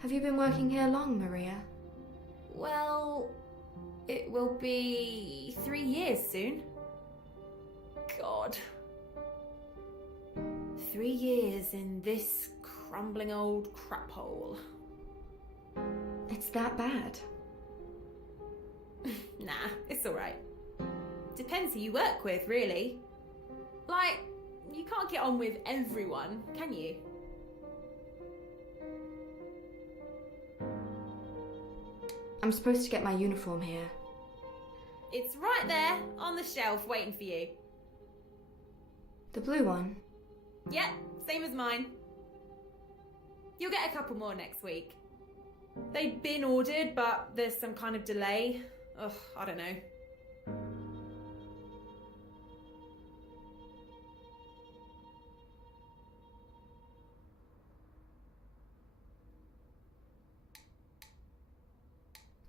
Have you been working here long, Maria? Well, it will be 3 years soon. God. 3 years in this crumbling old crap hole. It's that bad? Nah, it's alright. Depends who you work with, really. Like, you can't get on with everyone, can you? I'm supposed to get my uniform here. It's right there, on the shelf, waiting for you. The blue one? Yep, same as mine. You'll get a couple more next week. They've been ordered, but there's some kind of delay. Ugh, I don't know.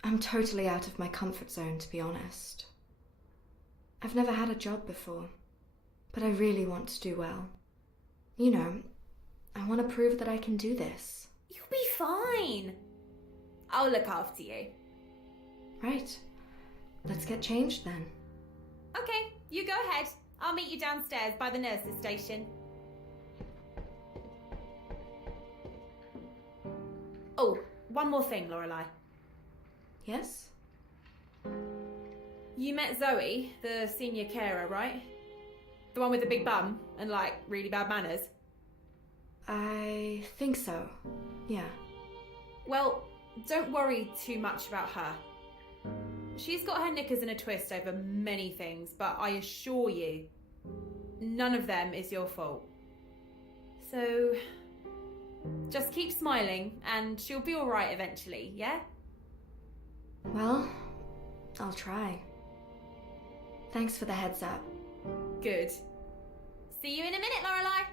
I'm totally out of my comfort zone, to be honest. I've never had a job before, but I really want to do well. You know, I want to prove that I can do this. You'll be fine. I'll look after you. Right. Let's get changed then. Okay, you go ahead. I'll meet you downstairs by the nurse's station. Oh, one more thing, Lorelai. Yes? You met Zoe, the senior carer, right? The one with the big bum and, like, really bad manners? I think so. Yeah. Well, don't worry too much about her. She's got her knickers in a twist over many things, but I assure you, none of them is your fault. So, just keep smiling and she'll be alright eventually, yeah? Well, I'll try. Thanks for the heads up. Good. See you in a minute, Lorelai.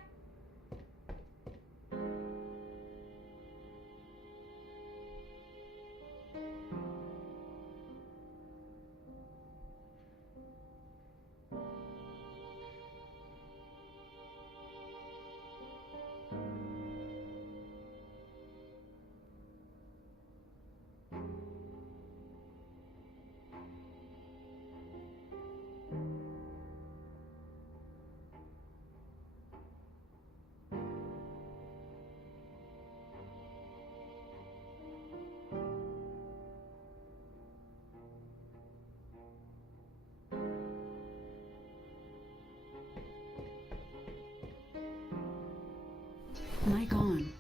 Mic on.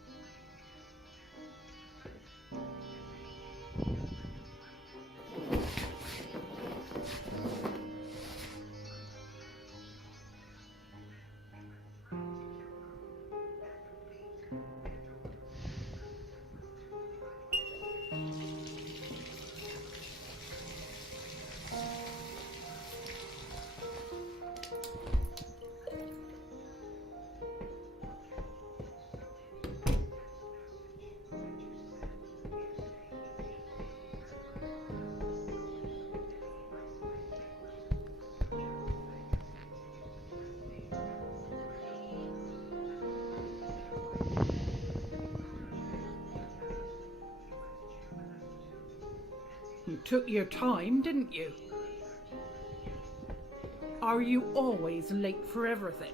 You took your time, didn't you? Are you always late for everything?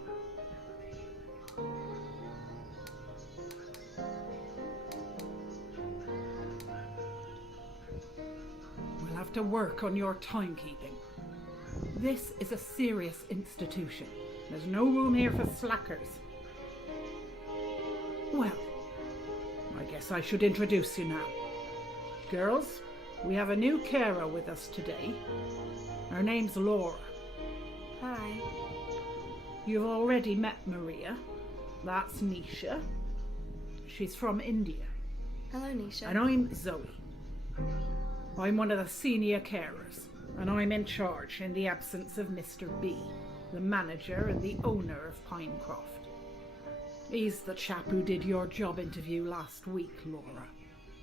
We'll have to work on your timekeeping. This is a serious institution. There's no room here for slackers. Well, I guess I should introduce you now. Girls, we have a new carer with us today. Her name's Laura. Hi. You've already met Maria. That's Nisha. She's from India. Hello, Nisha. And I'm Zoe. I'm one of the senior carers, and I'm in charge in the absence of Mr. B, the manager and the owner of Pinecroft. He's the chap who did your job interview last week, Laura.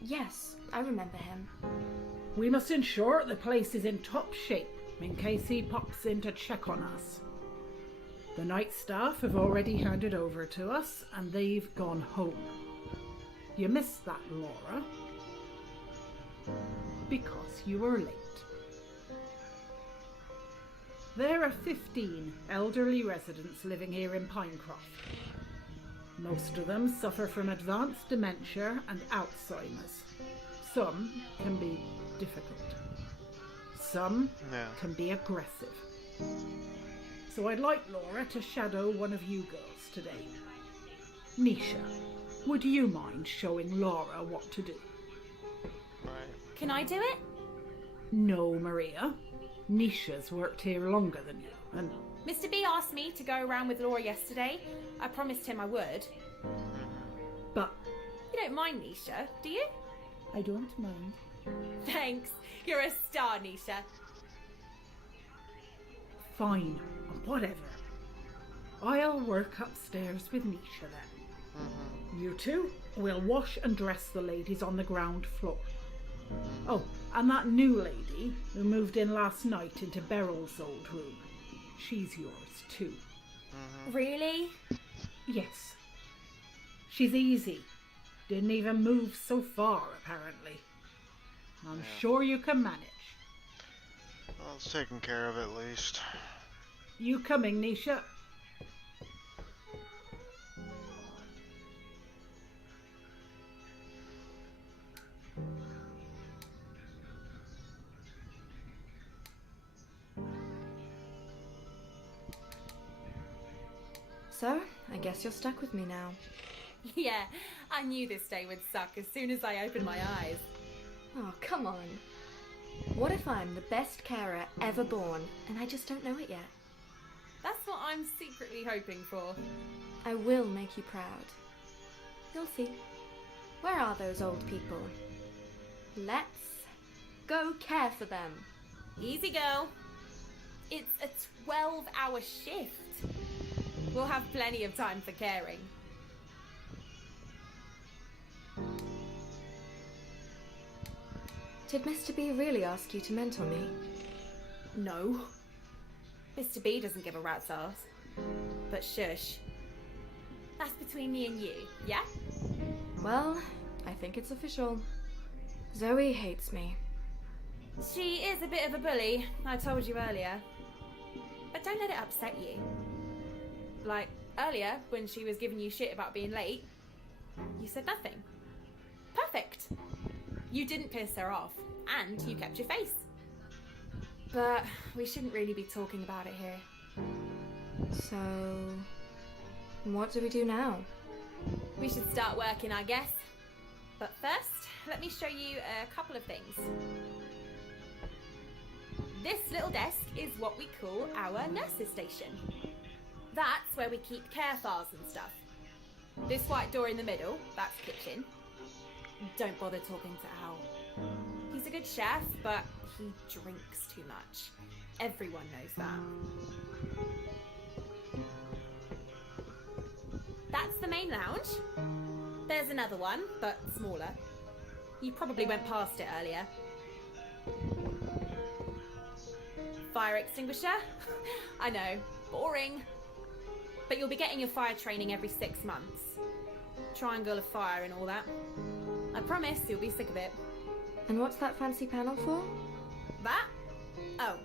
Yes, I remember him. We must ensure the place is in top shape in case he pops in to check on us. The night staff have already handed over to us and they've gone home. You missed that, Laura. Because you were late. There are 15 elderly residents living here in Pinecroft. Most of them suffer from advanced dementia and Alzheimer's. Some can be difficult. Some can be aggressive. So I'd like Laura to shadow one of you girls today. Nisha, would you mind showing Laura what to do? Right. Can I do it? No, Maria. Nisha's worked here longer than you, and Mr. B asked me to go around with Laura yesterday. I promised him I would. but You don't mind, Nisha, do you? I don't mind. Thanks. You're a star, Nisha. Fine, whatever. I'll work upstairs with Nisha then. You two will wash and dress the ladies on the ground floor. Oh, and that new lady who moved in last night into Beryl's old room. She's yours too. Really? Yes. She's easy. Didn't even move so far, apparently. I'm sure you can manage. Well, it's taken care of at least. You coming, Nisha? So, I guess you're stuck with me now. Yeah, I knew this day would suck as soon as I opened my eyes. Oh, come on. What if I'm the best carer ever born and I just don't know it yet? That's what I'm secretly hoping for. I will make you proud. You'll see. Where are those old people? Let's go care for them. Easy, girl. It's a 12-hour shift. We'll have plenty of time for caring. Did Mr. B really ask you to mentor me? No. Mr. B doesn't give a rat's ass. But shush. That's between me and you, yeah? Well, I think it's official. Zoe hates me. She is a bit of a bully, I told you earlier. But don't let it upset you. Like, earlier, when she was giving you shit about being late, you said nothing. Perfect. You didn't piss her off, and you kept your face. But we shouldn't really be talking about it here. So, what do we do now? We should start working, I guess. But first, let me show you a couple of things. This little desk is what we call our nurse's station. That's where we keep care files and stuff. This white door in the middle, that's kitchen. Don't bother talking to Al. He's a good chef, but he drinks too much. Everyone knows that. That's the main lounge. There's another one, but smaller. You probably went past it earlier. Fire extinguisher? I know, boring. But you'll be getting your fire training every 6 months. Triangle of fire and all that. I promise you'll be sick of it. And what's that fancy panel for? That? Oh,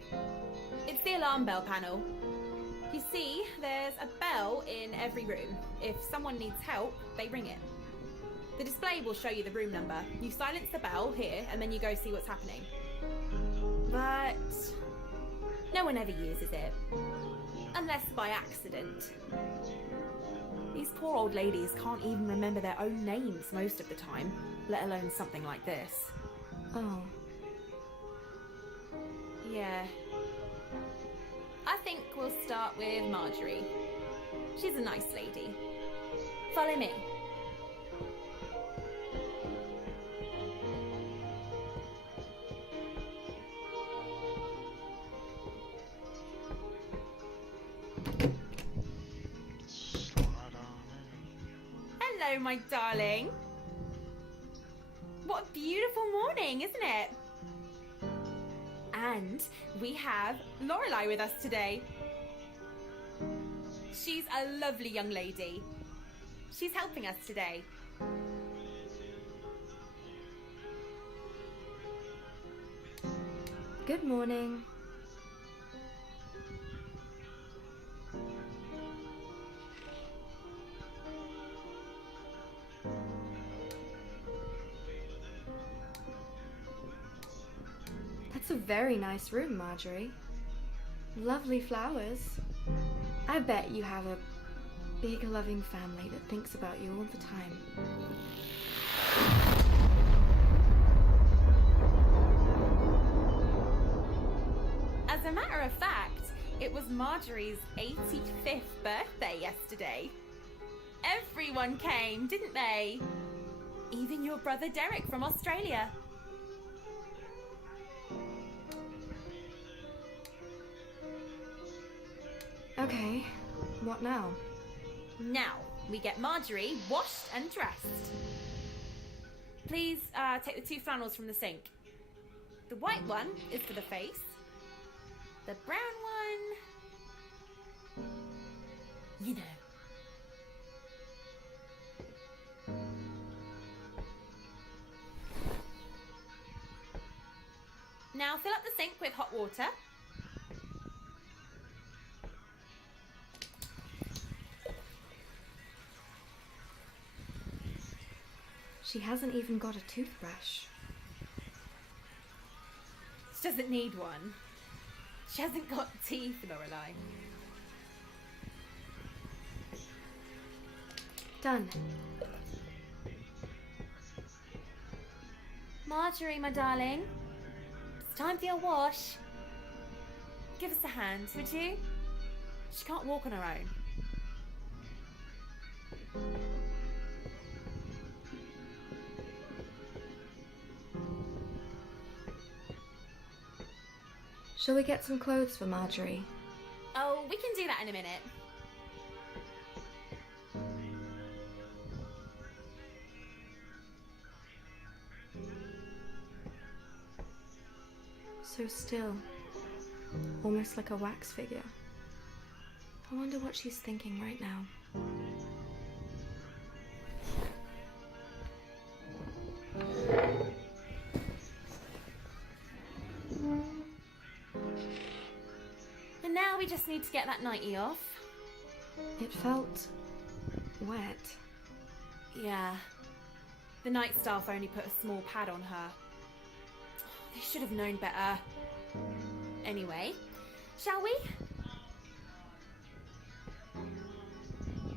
it's the alarm bell panel. You see, there's a bell in every room. If someone needs help, they ring it. The display will show you the room number. You silence the bell here, and then you go see what's happening. But no one ever uses it. Unless by accident. These poor old ladies can't even remember their own names most of the time, let alone something like this. Oh. Yeah. I think we'll start with Marjorie. She's a nice lady. Follow me. Slide on in. Hello, my darling. What a beautiful morning, isn't it? And we have Lorelai with us today. She's a lovely young lady. She's helping us today. Good morning. That's a very nice room, Marjorie. Lovely flowers. I bet you have a big, loving family that thinks about you all the time. As a matter of fact, it was Marjorie's 85th birthday yesterday. Everyone came, didn't they? Even your brother Derek from Australia. Okay, what now? Now, we get Marjorie washed and dressed. Please take the 2 flannels from the sink. The white one is for the face. The brown one... you know. Now fill up the sink with hot water. She hasn't even got a toothbrush. She doesn't need one. She hasn't got teeth, Lorelai. Done. Marjorie, my darling. It's time for your wash. Give us a hand, would you? She can't walk on her own. Shall we get some clothes for Marjorie? Oh, we can do that in a minute. So still. Almost like a wax figure. I wonder what she's thinking right now. And now we just need to get that nightie off. It felt wet. Yeah. The night staff only put a small pad on her. They should have known better. Anyway, shall we?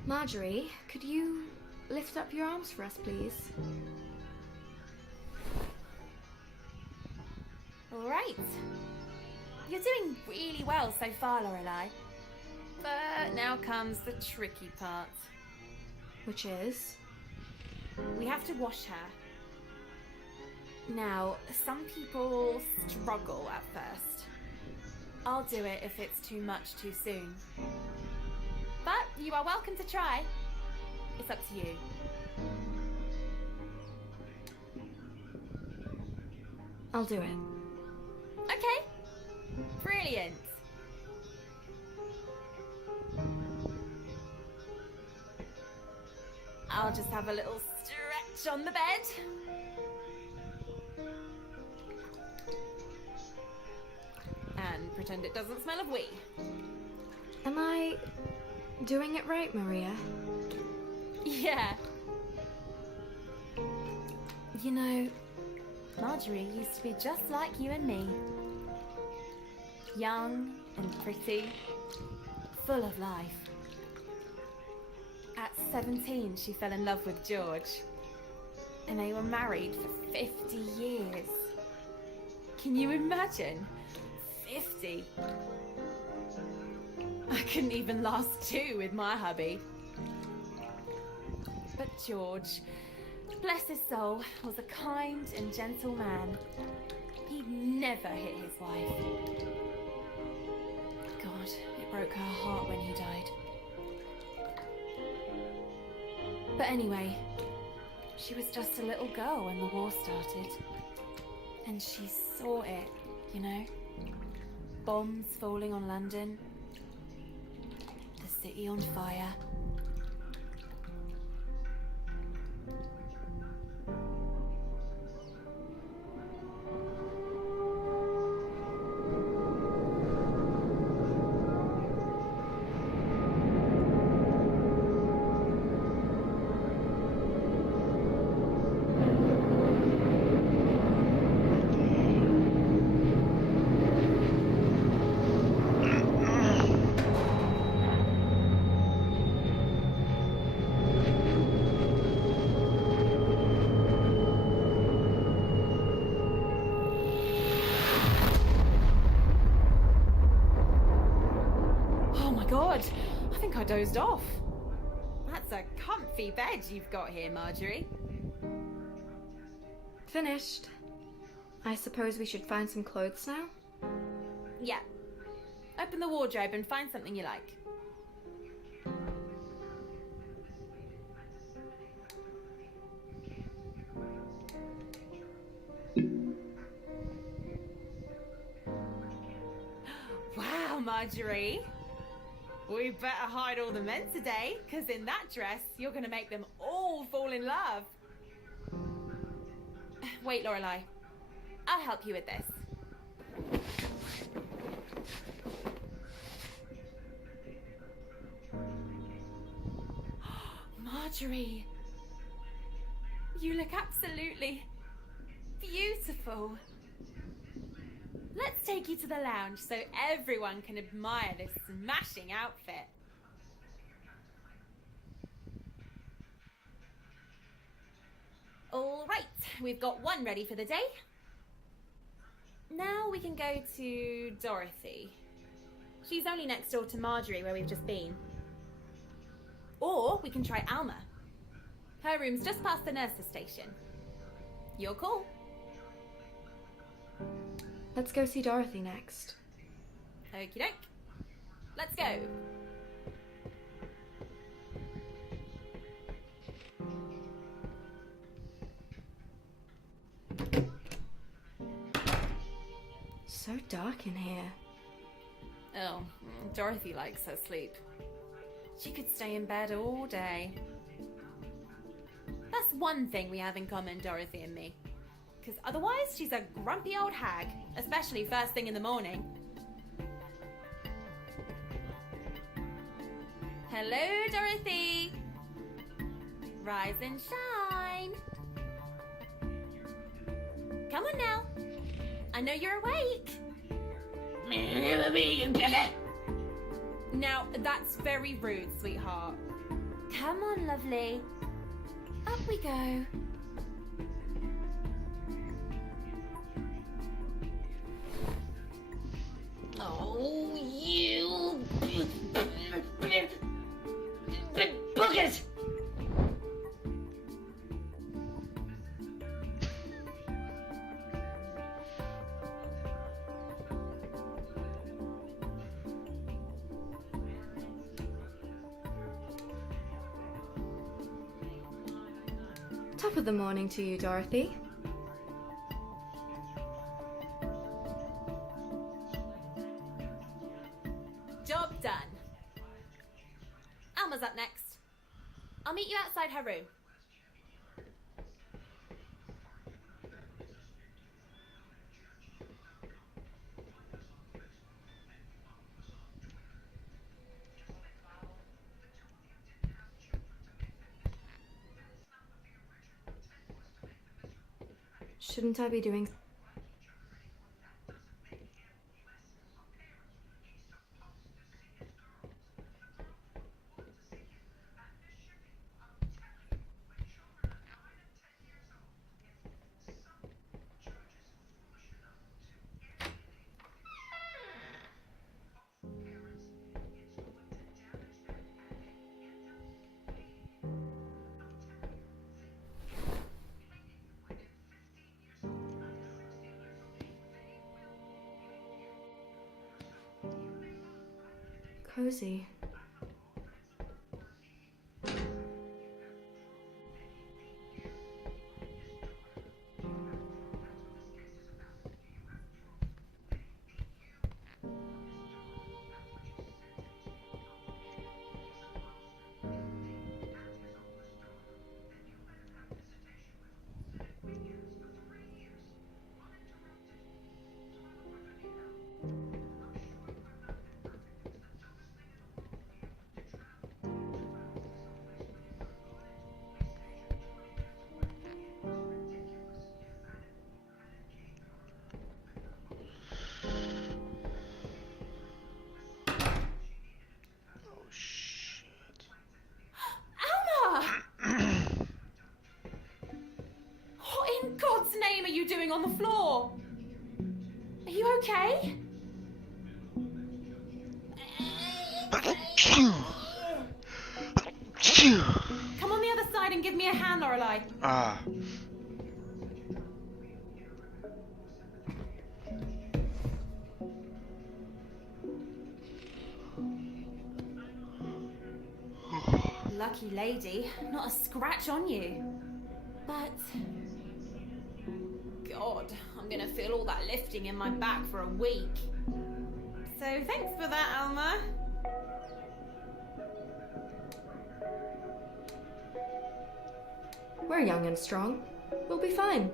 Marjorie, could you lift up your arms for us, please? All right. You're doing really well so far, Lorelai. But now comes the tricky part. Which is? We have to wash her. Now, some people struggle at first. I'll do it if it's too much too soon. But you are welcome to try. It's up to you. I'll do it. Okay. Brilliant. I'll just have a little stretch on the bed. And pretend it doesn't smell of wee. Am I doing it right, Maria? Yeah. You know, Marjorie used to be just like you and me. Young and pretty, full of life. At 17, she fell in love with George. And they were married for 50 years. Can you imagine? 50. I couldn't even last 2 with my hubby. But George, bless his soul, was a kind and gentle man. He never hit his wife. God, it broke her heart when he died. But anyway, she was just a little girl when the war started. And she saw it, you know? Bombs falling on London. The city on fire. God, I think I dozed off. That's a comfy bed you've got here, Marjorie. Finished. I suppose we should find some clothes now? Yeah. Open the wardrobe and find something you like. Wow, Marjorie. We better hide all the men today, because in that dress, you're going to make them all fall in love. Wait, Lorelai. I'll help you with this. Marjorie, you look absolutely beautiful. Let's take you to the lounge so everyone can admire this smashing outfit. All right, we've got one ready for the day. Now we can go to Dorothy. She's only next door to Marjorie, where we've just been. Or we can try Alma. Her room's just past the nurse's station. Your call. Let's go see Dorothy next. Okie doke. Let's go. So dark in here. Oh, Dorothy likes her sleep. She could stay in bed all day. That's one thing we have in common, Dorothy and me. Because otherwise, she's a grumpy old hag, especially first thing in the morning. Hello, Dorothy. Rise and shine. Come on now. I know you're awake. Now, that's very rude, sweetheart. Come on, lovely. Up we go. Oh, you book it! Top of the morning to you, Dorothy. Job done. Alma's up next. I'll meet you outside her room. Shouldn't I be doing... cozy? What in God's name are you doing on the floor? Are you okay? Come on the other side and give me a hand, Lorelai. Ah. Lucky lady, not a scratch on you. But... God, I'm gonna feel all that lifting in my back for a week. So thanks for that, Alma. We're young and strong. We'll be fine.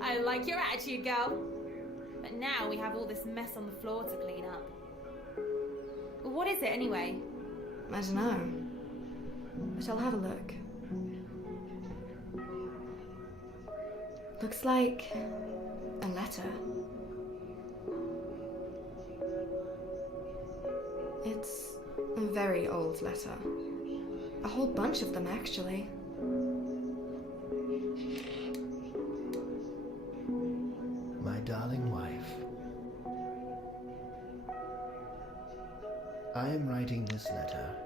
I like your attitude, girl. But now we have all this mess on the floor to clean up. What is it anyway? I don't know. But I'll have a look. Looks like a letter. It's a very old letter. A whole bunch of them, actually. My darling wife, I am writing this letter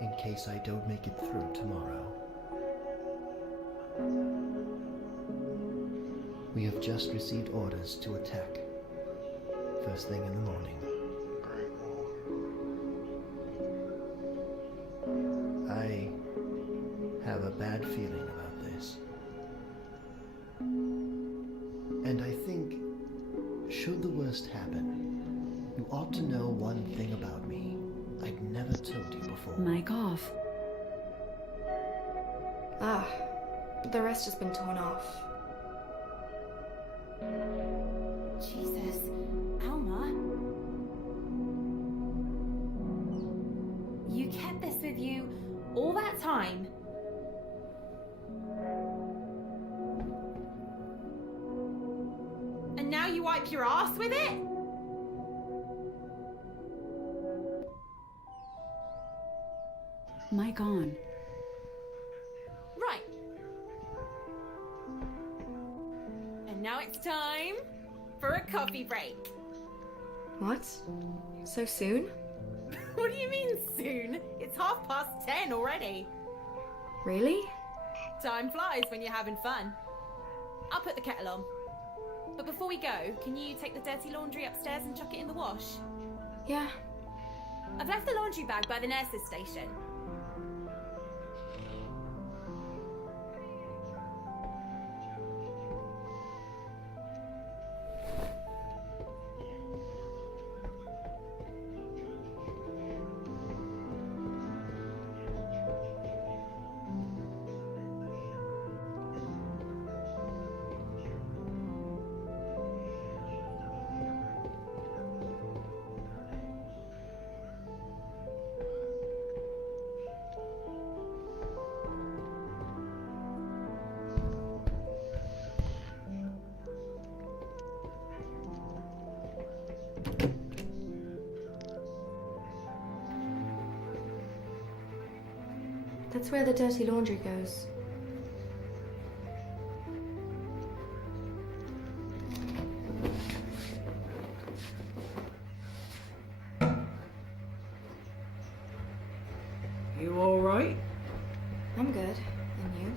in case I don't make it through tomorrow. We have just received orders to attack first thing in the morning. I have a bad feeling about this. And I think, should the worst happen, you ought to know one thing about me I'd never told you before. Mic off. Ah, the rest has been torn off. Jesus, Alma. You kept this with you all that time? And now you wipe your ass with it? Mic on. Right. And now it's time for a coffee break. What? So soon? What do you mean soon? It's 10:30 already. Really? Time flies when you're having fun. I'll put the kettle on. But before we go, can you take the dirty laundry upstairs and chuck it in the wash? Yeah. I've left the laundry bag by the nurse's station. That's where the dirty laundry goes. You all right? I'm good. And you?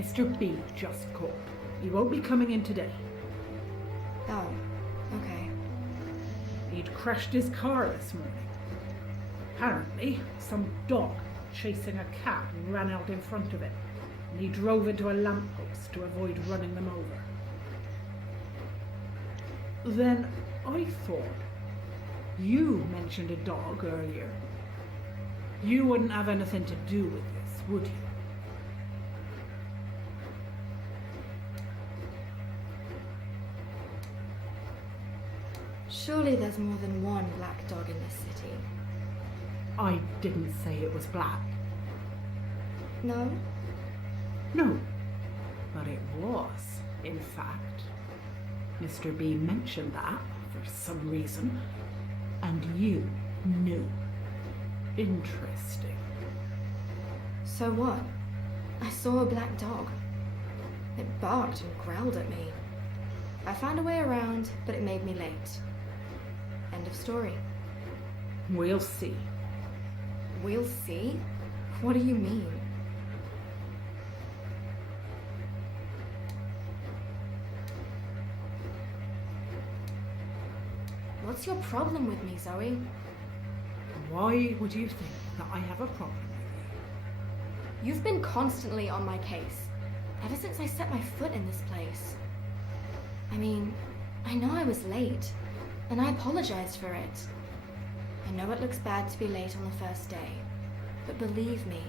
Mr. B just called. He won't be coming in today. Oh, okay. He'd crashed his car this morning. Apparently, some dog chasing a cat ran out in front of him, and he drove into a lamppost to avoid running them over. Then I thought, you mentioned a dog earlier. You wouldn't have anything to do with this, would you? Surely there's more than one black dog in this city. I didn't say it was black. No? No, but it was, in fact. Mr. B mentioned that for some reason, and you knew. Interesting. So what? I saw a black dog. It barked and growled at me. I found a way around, but it made me late. End of story. We'll see. We'll see? What do you mean? What's your problem with me, Zoe? Why would you think that I have a problem with You've been constantly on my case, ever since I set my foot in this place. I mean, I know I was late, and I apologized for it. I know it looks bad to be late on the first day, but believe me,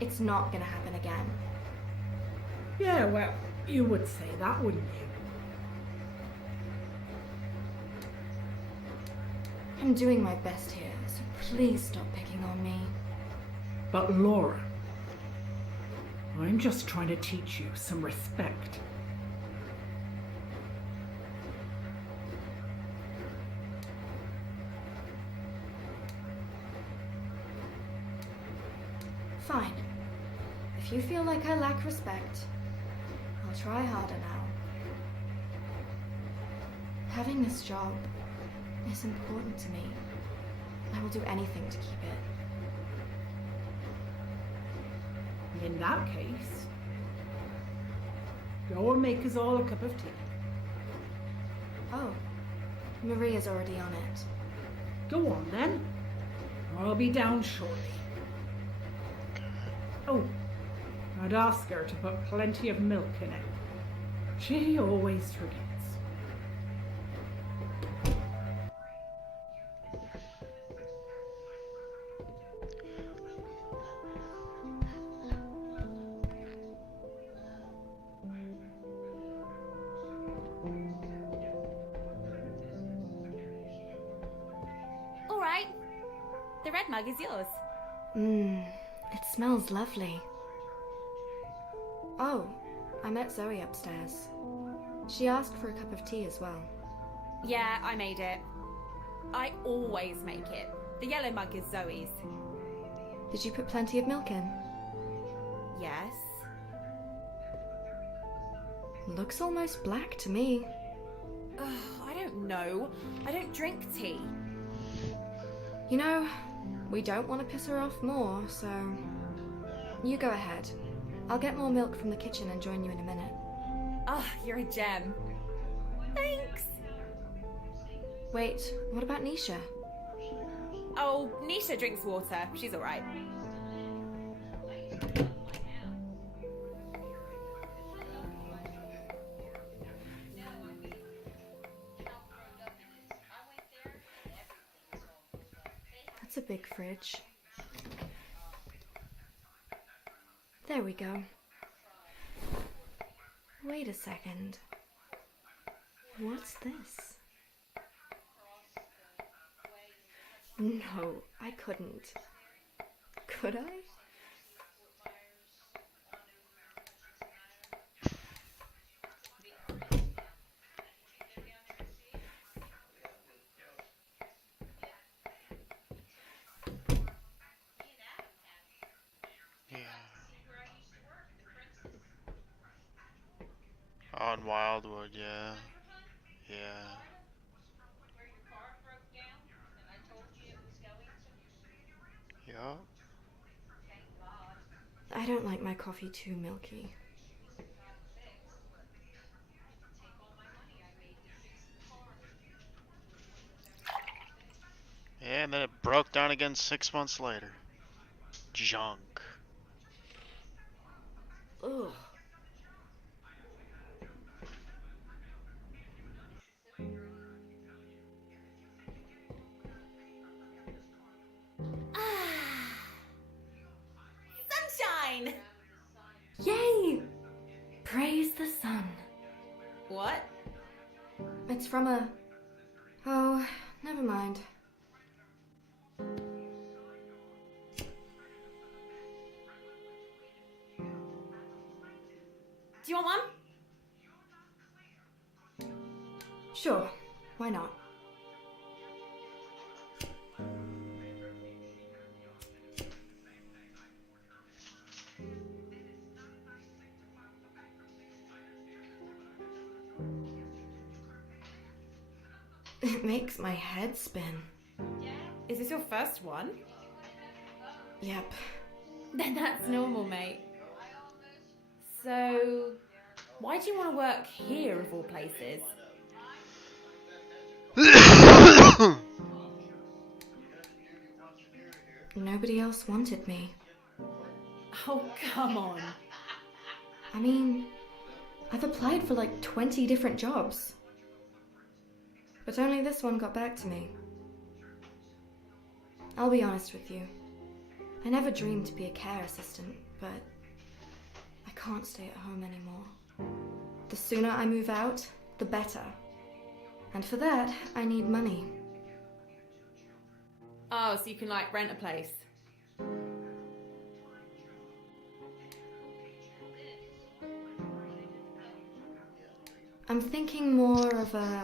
it's not gonna happen again. you? Yeah, well, you would say that, wouldn't you? I'm doing my best here, so please stop picking on me. But Laura, I'm just trying to teach you some respect. Fine. If you feel like I lack respect, I'll try harder now. Having this job is important to me. I will do anything to keep it. In that case, go and make us all a cup of tea. Oh, Maria's already on it. Go on then. I'll be down shortly. Oh, I'd ask her to put plenty of milk in it. She always forgets. All right. The red mug is yours. It smells lovely. Oh, I met Zoe upstairs. She asked for a cup of tea as well. Yeah, I made it. I always make it. The yellow mug is Zoe's. Did you put plenty of milk in? Yes. Looks almost black to me. Ugh, I don't know. I don't drink tea. You know, we don't want to piss her off more, so you go ahead. I'll get more milk from the kitchen and join you in a minute. Ah, you're a gem. Thanks. Wait, what about Nisha? Oh, Nisha drinks water. She's all right. That's a big fridge. There we go. Wait a second. What's this? No, I couldn't. Could I? Yeah. On Wildwood, yeah. Yeah. Yup. I don't like my coffee too milky. Yeah, and then it broke down again 6 months later. Junk. Ugh. Sunshine! Yay! Praise the sun. What? It's from a... Oh, never mind. Do you want one? Sure, why not? It makes my head spin. Is this your first one? Yep. Then that's normal, mate. So, why do you want to work here of all places? Nobody else wanted me. Oh, come on. I mean, I've applied for like 20 different jobs. But only this one got back to me. I'll be honest with you. I never dreamed to be a care assistant, but I can't stay at home anymore. The sooner I move out, the better. And for that, I need money. Oh, so you can like rent a place. I'm thinking more of a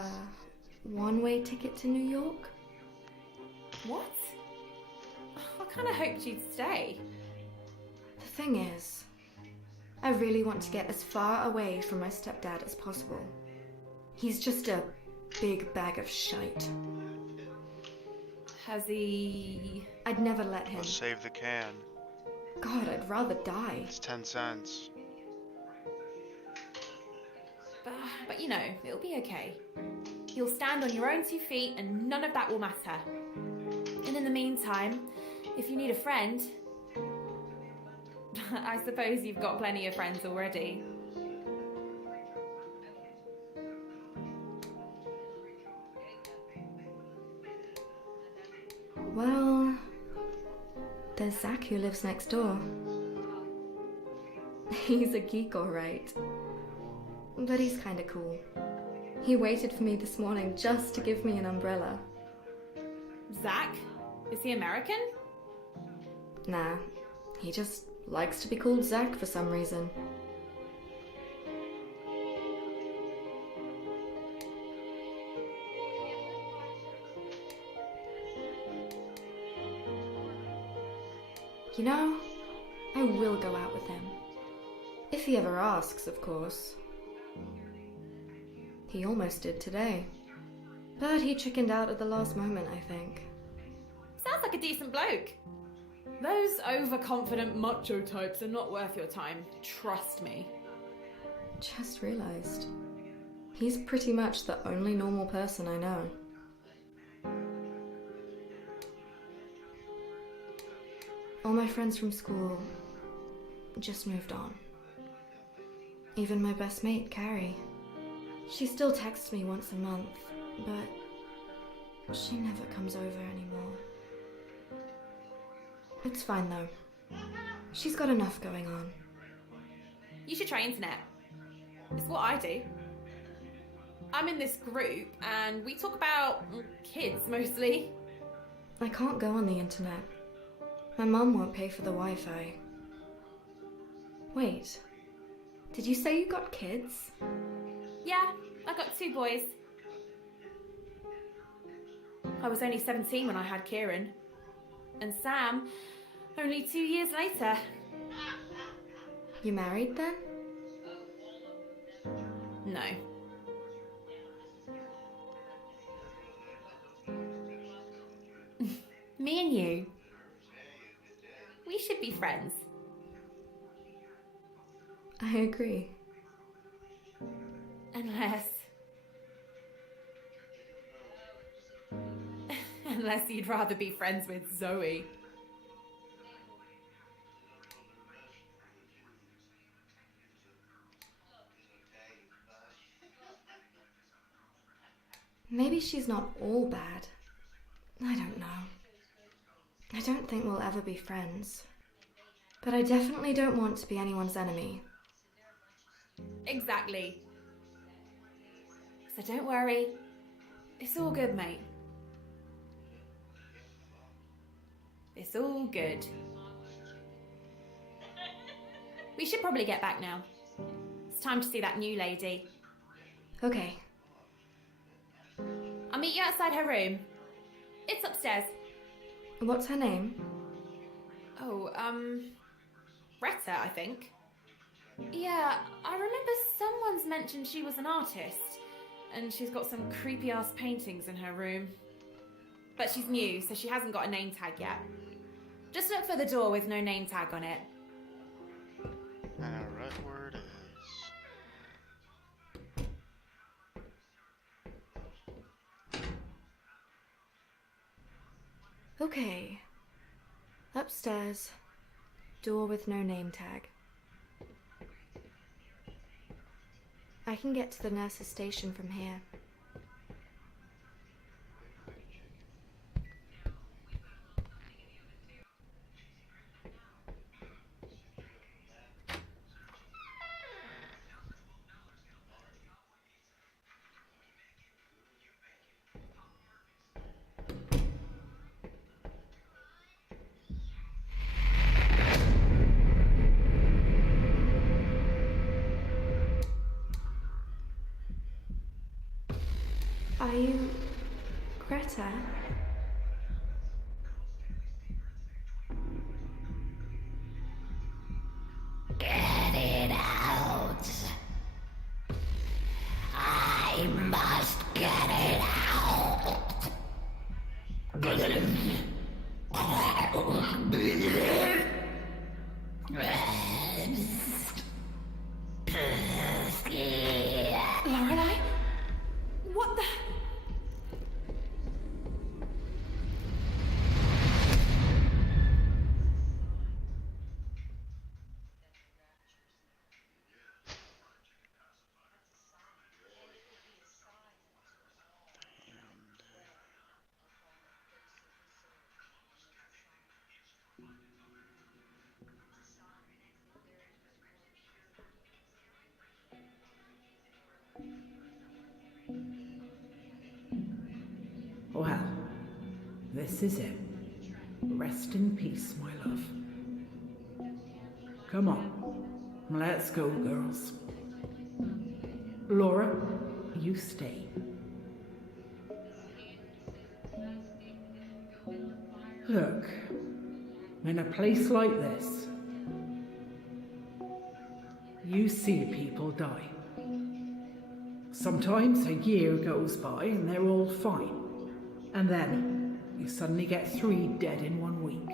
one-way ticket to New York. What? I kind of hoped you'd stay. The thing is, I really want to get as far away from my stepdad as possible. He's just a big bag of shite. Has he... I'd never let him. Let's save the can. God, I'd rather die. It's 10 cents. But you know, it'll be okay. You'll stand on your own 2 feet and none of that will matter. And in the meantime, if you need a friend... I suppose you've got plenty of friends already. Well, there's Zach who lives next door. He's a geek, all right. But he's kinda cool. He waited for me this morning just to give me an umbrella. Zach? Is he American? Nah, he just likes to be called Zach for some reason. You know, I will go out with him. If he ever asks, of course. He almost did today. But he chickened out at the last moment, I think. Sounds like a decent bloke. Those overconfident macho types are not worth your time. Trust me. Just realized. He's pretty much the only normal person I know. All my friends from school just moved on. Even my best mate, Carrie. She still texts me once a month, but she never comes over anymore. It's fine though. She's got enough going on. You should try internet. It's what I do. I'm in this group and we talk about kids mostly. I can't go on the internet. My mum won't pay for the Wi-Fi. Wait, did you say you got kids? Yeah, I got 2 boys. I was only 17 when I had Kieran. And Sam, only 2 years later. You married then? No. Me and you. We should be friends. I agree. Unless you'd rather be friends with Zoe. Maybe she's not all bad. I don't know. I don't think we'll ever be friends. But I definitely don't want to be anyone's enemy. Exactly. So don't worry. It's all good, mate. It's all good. We should probably get back now. It's time to see that new lady. Okay. I'll meet you outside her room. It's upstairs. What's her name? Oh, Retta, I think. Yeah, I remember someone's mentioned she was an artist. and she's got some creepy ass paintings in her room. But she's new, so she hasn't got a name tag yet. Just look for the door with no name tag on it. Alright, where it is. Okay. Upstairs. Door with no name tag. I can get to the nurse's station from here. Are you Greta? Get it out. I must get it out. Lorelai? What the... Well, this is it. Rest in peace, my love. Come on, let's go, girls. Laura, you stay. Look, in a place like this, you see people die. Sometimes a year goes by and they're all fine. And then you suddenly get 3 dead in 1 week.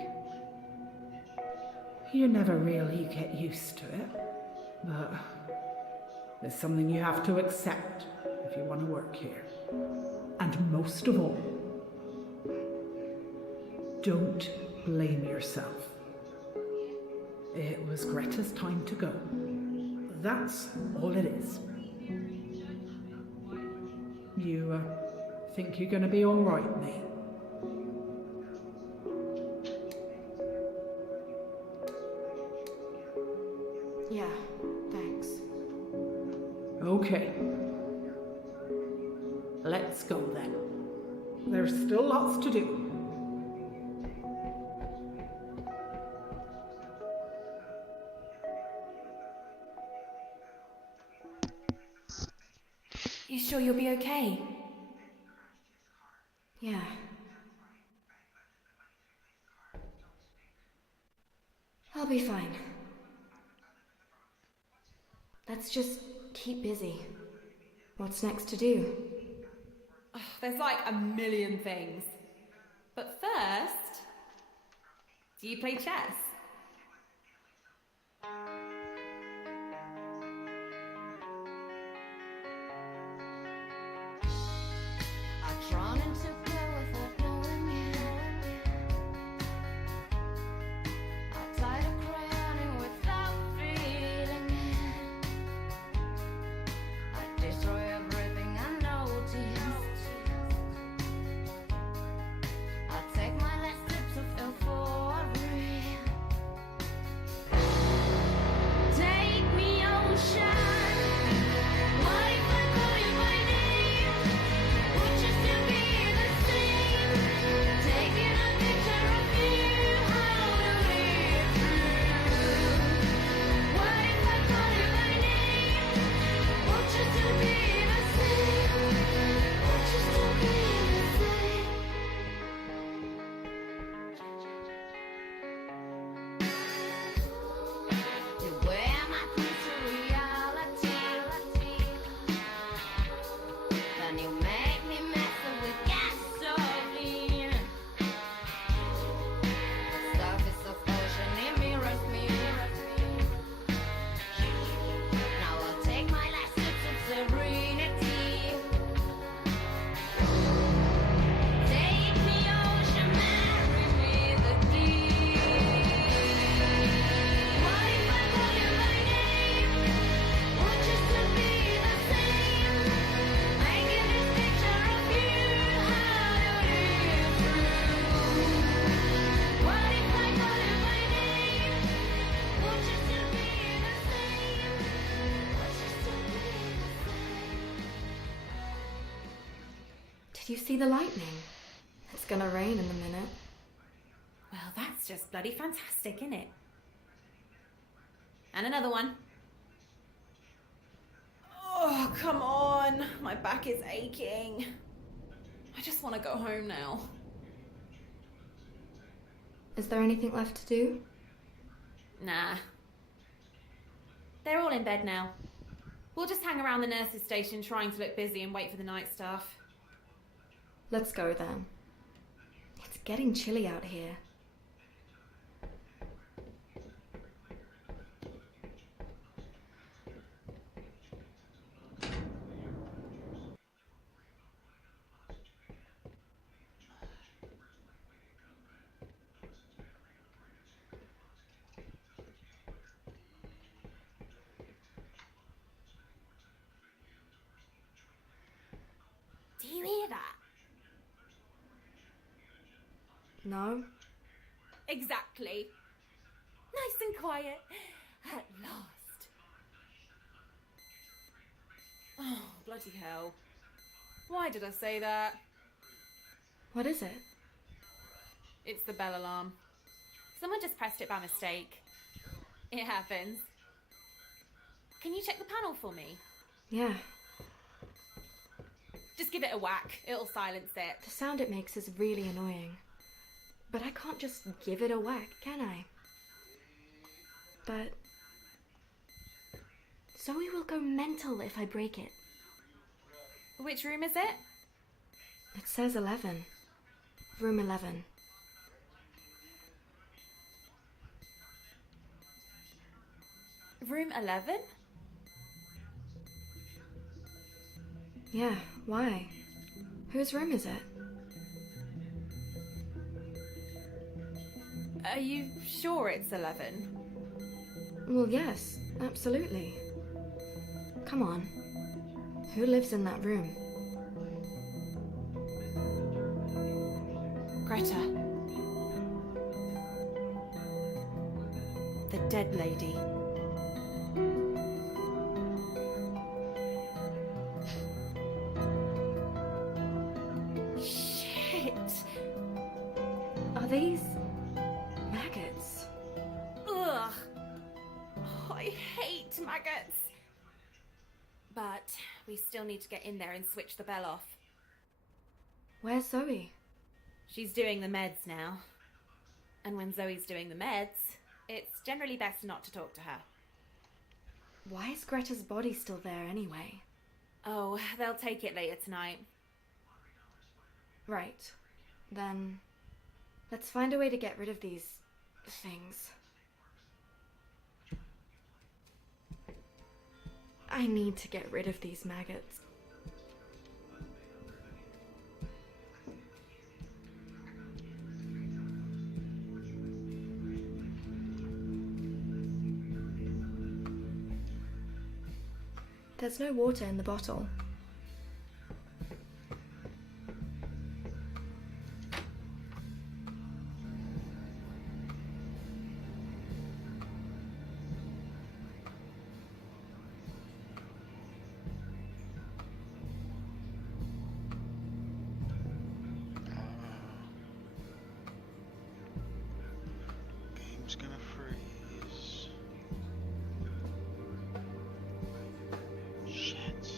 You never really get used to it, but it's something you have to accept if you want to work here. And most of all, don't blame yourself. It was Greta's time to go. That's all it is. You think you're going to be all right, mate? Yeah, thanks. Okay. Let's go then. There's still lots to do. You sure you'll be okay? Yeah. I'll be fine. Let's just keep busy. What's next to do? There's like a million things. But first, do you play chess? I've drawn into care without knowing it. I tied a crayon in without feeling it. I destroy everything I notice. I take my last steps to feel free. Take me, ocean. What if I call you by name? Would you still be the same? Do you see the lightning? It's gonna rain in a minute. Well, that's just bloody fantastic, isn't it? And another one. Oh, come on. My back is aching. I just want to go home now. Is there anything left to do? Nah. They're all in bed now. We'll just hang around the nurse's station trying to look busy and wait for the night staff. Let's go then. It's getting chilly out here. Do you hear that? No? Exactly. Nice and quiet. At last. Oh, bloody hell. Why did I say that? What is it? It's the bell alarm. Someone just pressed it by mistake. It happens. Can you check the panel for me? Yeah. Just give it a whack. It'll silence it. The sound it makes is really annoying. But I can't just give it a whack, can I? But Zoe will go mental if I break it. Which room is it? It says 11. Room 11. Room 11? Yeah, why? Whose room is it? Are you sure it's 11? Well, yes, absolutely. Come on. Who lives in that room? Greta. The dead lady. Shit. Are these maggots? Ugh. Oh, I hate maggots. But we still need to get in there and switch the bell off. Where's Zoe? She's doing the meds now. And when Zoe's doing the meds, it's generally best not to talk to her. Why is Greta's body still there anyway? Oh, they'll take it later tonight. Right. Then let's find a way to get rid of these things. I need to get rid of these maggots. There's no water in the bottle. Game's gonna freeze. Shit.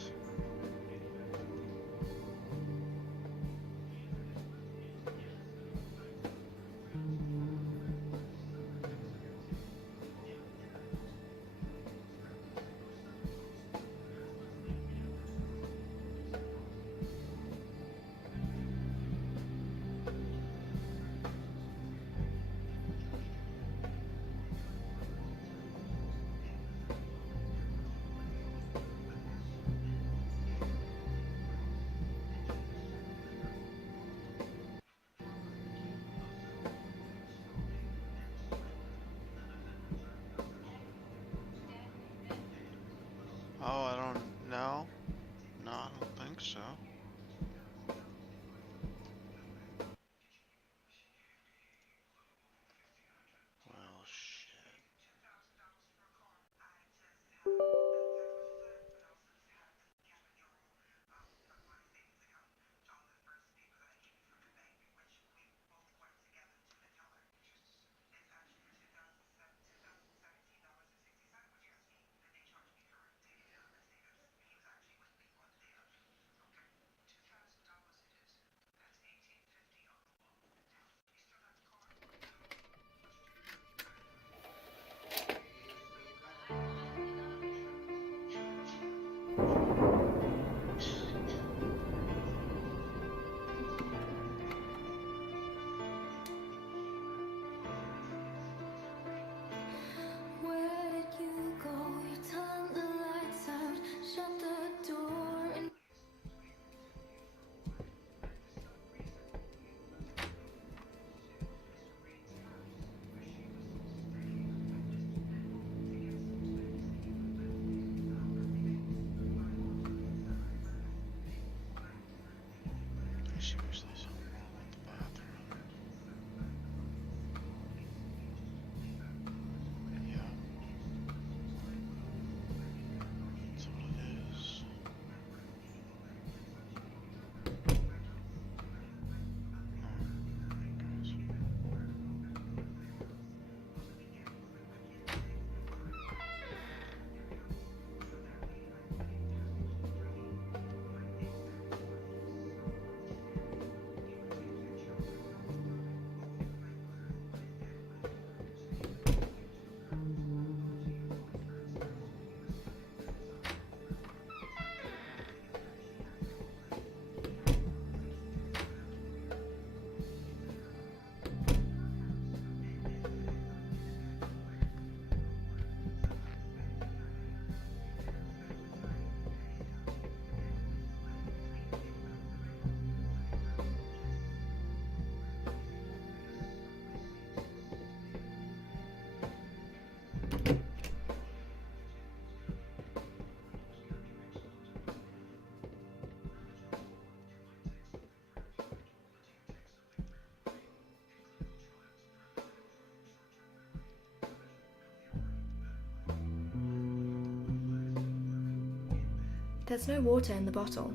There's no water in the bottle.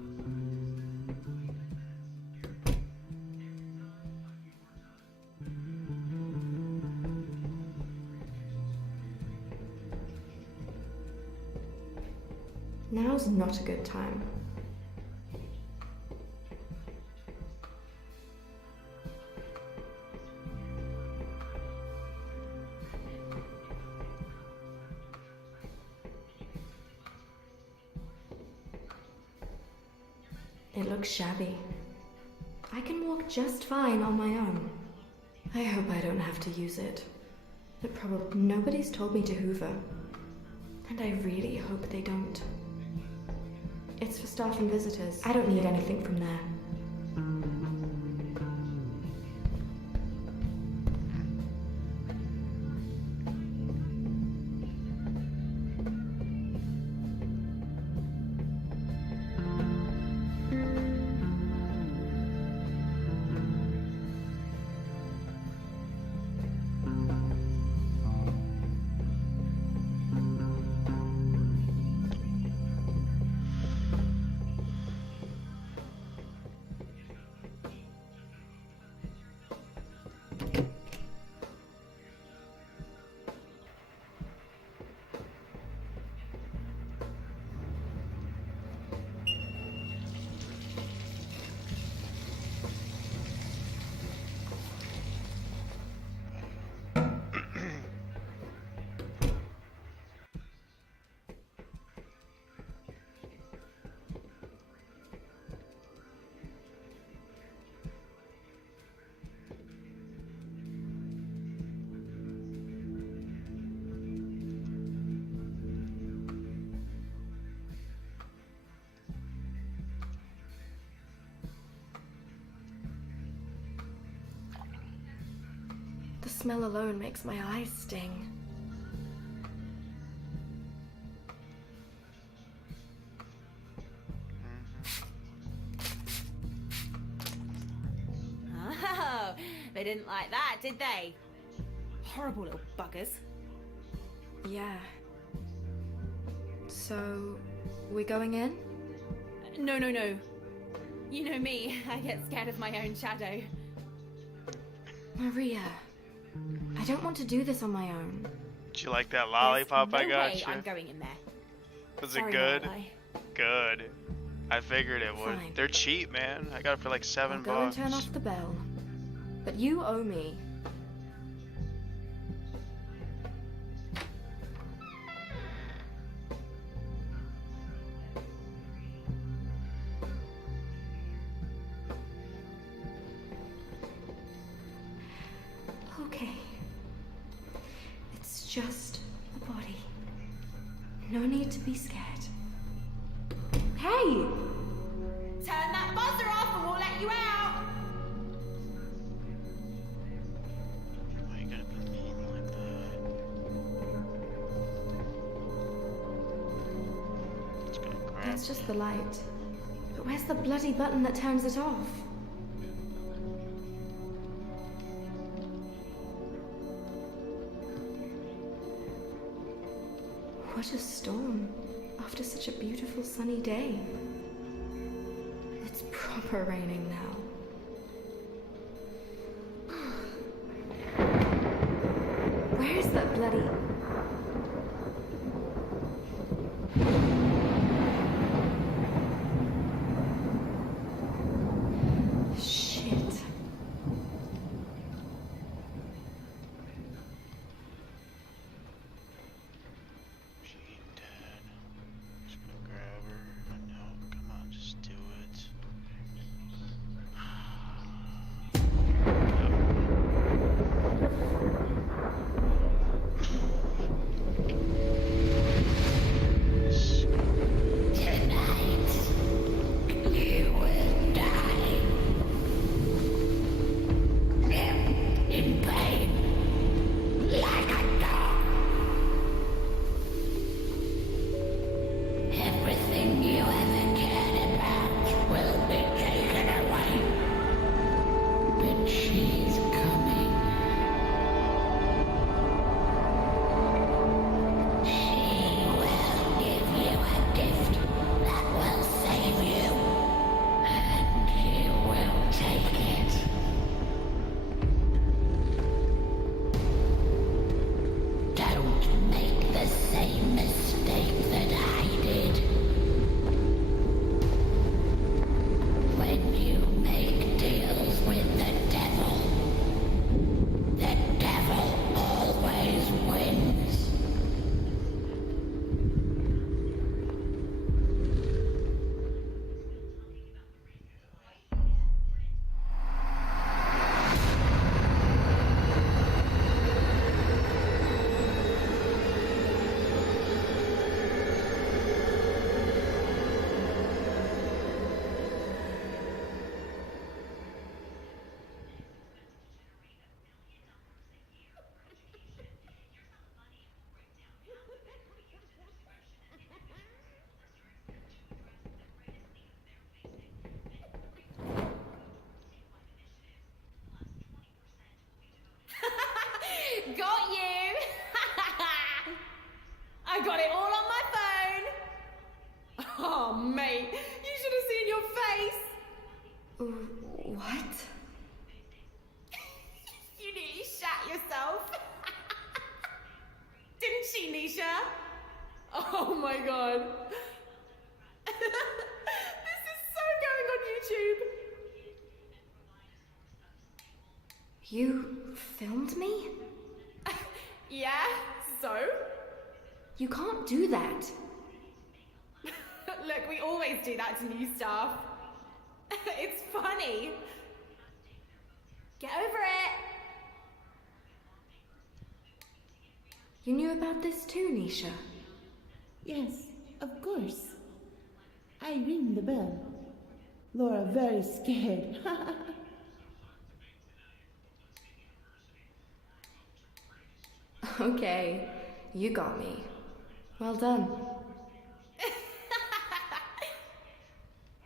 Now's not a good time. It looks shabby. I can walk just fine on my own. I hope I don't have to use it. But probably nobody's told me to hoover. And I really hope they don't. It's for staff and visitors. I don't need anything from there. The smell alone makes my eyes sting. Oh, they didn't like that, did they? Horrible little buggers. Yeah. So, we going in? No. You know me, I get scared of my own shadow. Maria, I don't want to do this on my own. Did you like that lollipop There's I no got way you? I'm going in there. Was Sorry, it good? Lorelai. Good. I figured it would. Fine. They're cheap, man. I got it for like $7. I'll go and turn off the bell. But you owe me. Okay. It's just a body. No need to be scared. Hey! Turn that buzzer off and we'll let you out! Why you gotta be mean like that? It's gonna grab That's just the light. But where's the bloody button that turns it off? What a storm after such a beautiful sunny day. It's proper raining now. Where's that bloody... Shit. She ain't dead. Just gonna grab her. No, come on, just do it. mate, you should have seen your face. What? You nearly shat yourself. Didn't she, Nisha? Oh my god. This is so going on YouTube. You filmed me? Yeah, so? You can't do that. Look, we always do that to new staff. It's funny. Get over it. You knew about this too, Nisha? Yes, of course. I ring the bell. Laura very scared. Okay, you got me. Well done.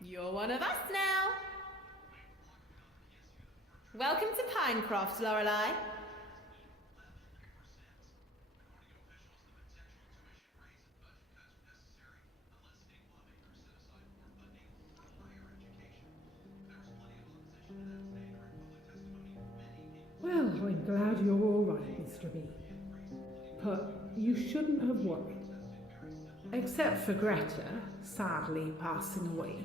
You're one of us now. Welcome to Pinecroft, Lorelai. Well, I'm glad you're all right, Mr. B. But you shouldn't have worried. Except for Greta, sadly passing away.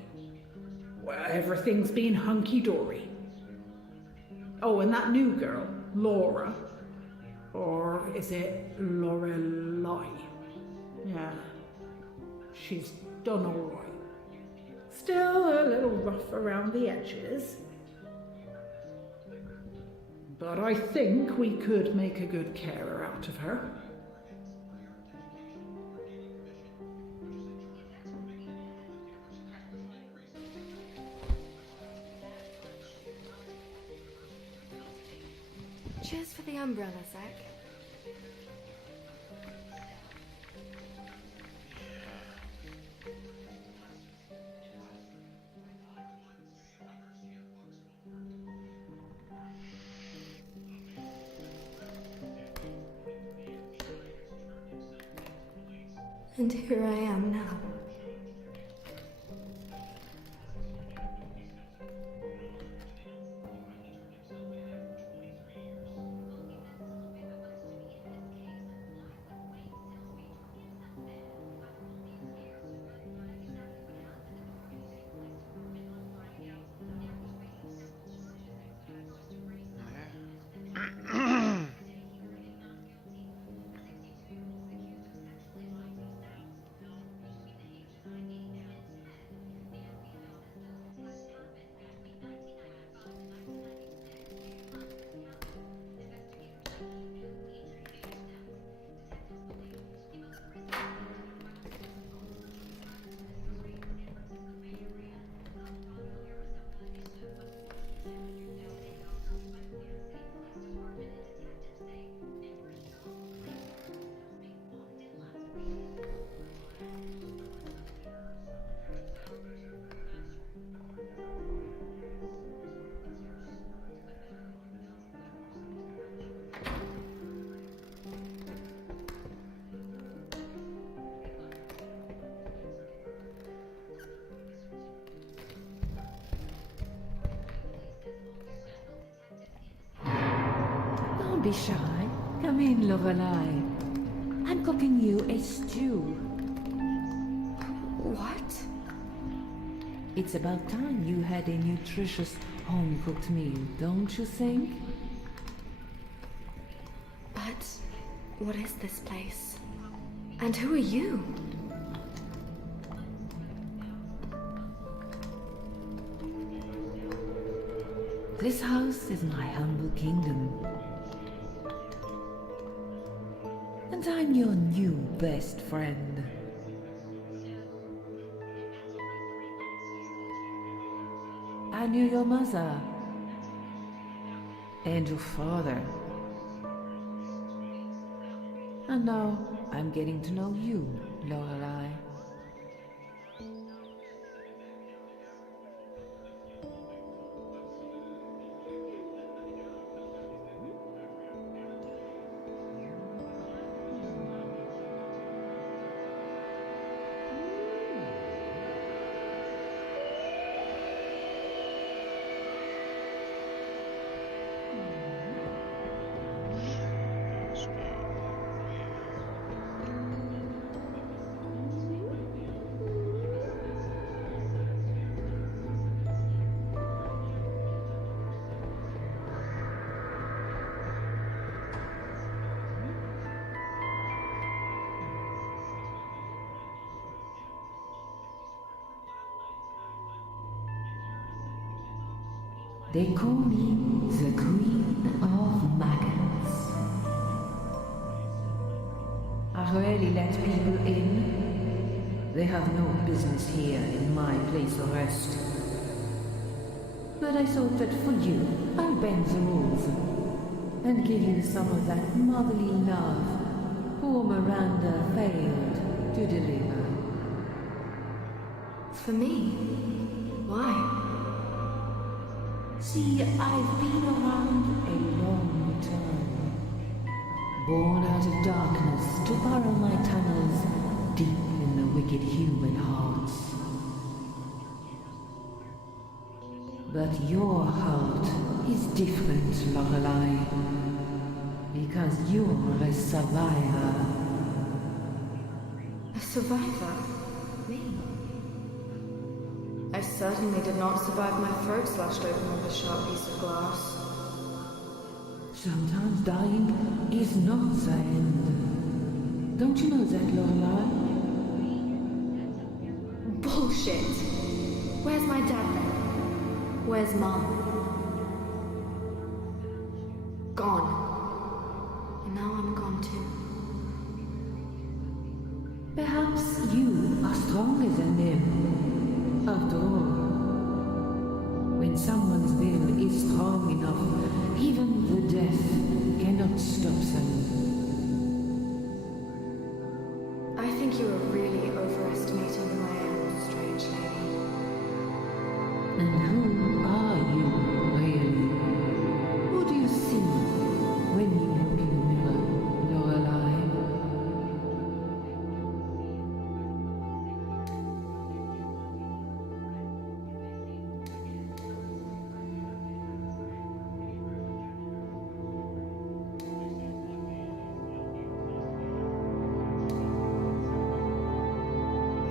Well, everything's been hunky-dory. Oh, and that new girl, Laura. Or is it Lorelai? Yeah. She's done all right. Still a little rough around the edges. But I think we could make a good carer out of her. Cheers for the umbrella, Zach. And here I am now. Don't be shy. Come in, Lorelai. I'm cooking you a stew. What? It's about time you had a nutritious home-cooked meal, don't you think? But what is this place? And who are you? This house is my humble kingdom. And I'm your new best friend. I knew your mother and your father. And now I'm getting to know you, Lorelai. They call me the Queen of Maggots. I rarely let people in. They have no business here in my place of rest. But I thought that for you, I'll bend the rules and give you some of that motherly love poor Miranda failed to deliver. For me? Why? See, I've been around a long time. Born out of darkness to burrow my tunnels deep in the wicked human hearts. But your heart is different, Lorelai, because you're a survivor. A survivor? Me? I certainly did not survive my throat slashed open with a sharp piece of glass. Sometimes dying is not the end. Don't you know that, Lorelai? Bullshit! Where's my dad then? Where's Mom? Gone. And now I'm gone too. Perhaps you are stronger than them. After all, when someone's will is strong enough, even the death cannot stop them. I think you are really overestimating who I am, strange lady. And who are you, really? Who do you see when you look in the mirror, Lorelai?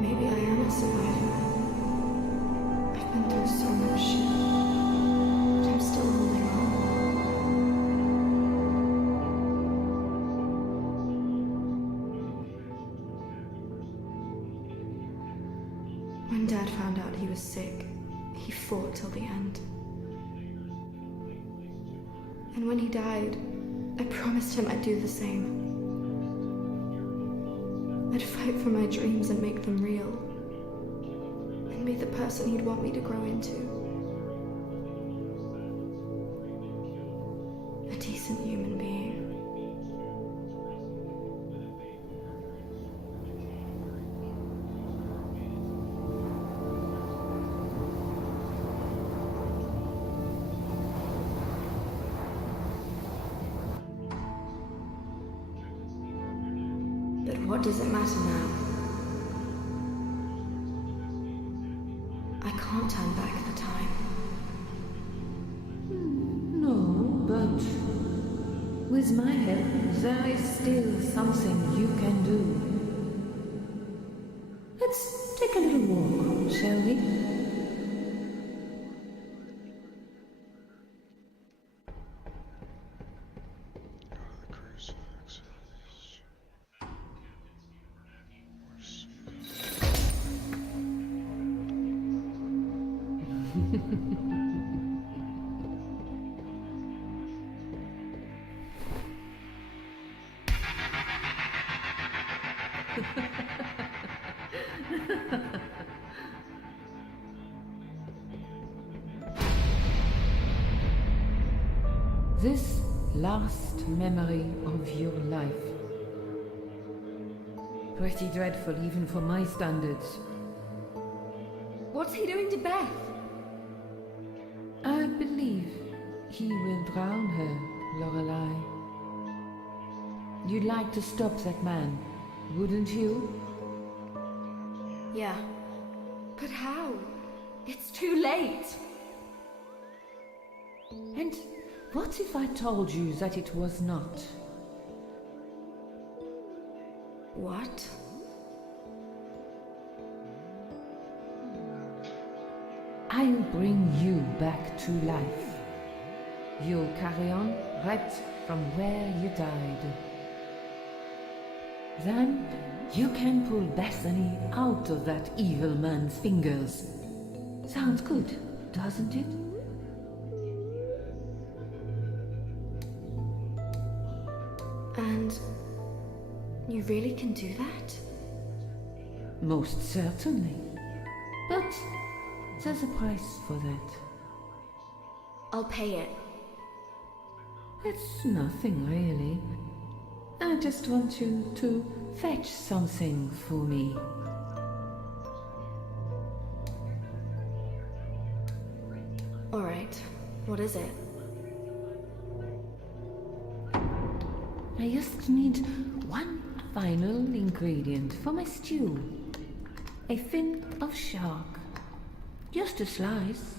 Maybe I am a survivor. I've been through so much shit, but I'm still holding on. When Dad found out he was sick, he fought till the end. And when he died, I promised him I'd do the same. I'd fight for my dreams and make them real. And be the person he'd want me to grow into. A decent human being. But what does it matter now? I can't turn back the time. No, but with my help, there is still something you can do. Let's take a little walk, shall we? The crucifix. This last memory of your life. Pretty dreadful even for my standards. What's he doing to Beth? I believe he will drown her, Lorelai. You'd like to stop that man, wouldn't you? Yeah. But how? It's too late. And what if I told you that it was not? What? I'll bring you back to life. You'll carry on right from where you died. Then you can pull Bethany out of that evil man's fingers. Sounds good, doesn't it? really can do that? Most certainly. But there's a price for that. I'll pay it. It's nothing really. I just want you to fetch something for me. Alright, what is it? I just need one final ingredient for my stew. A fin of shark. Just a slice.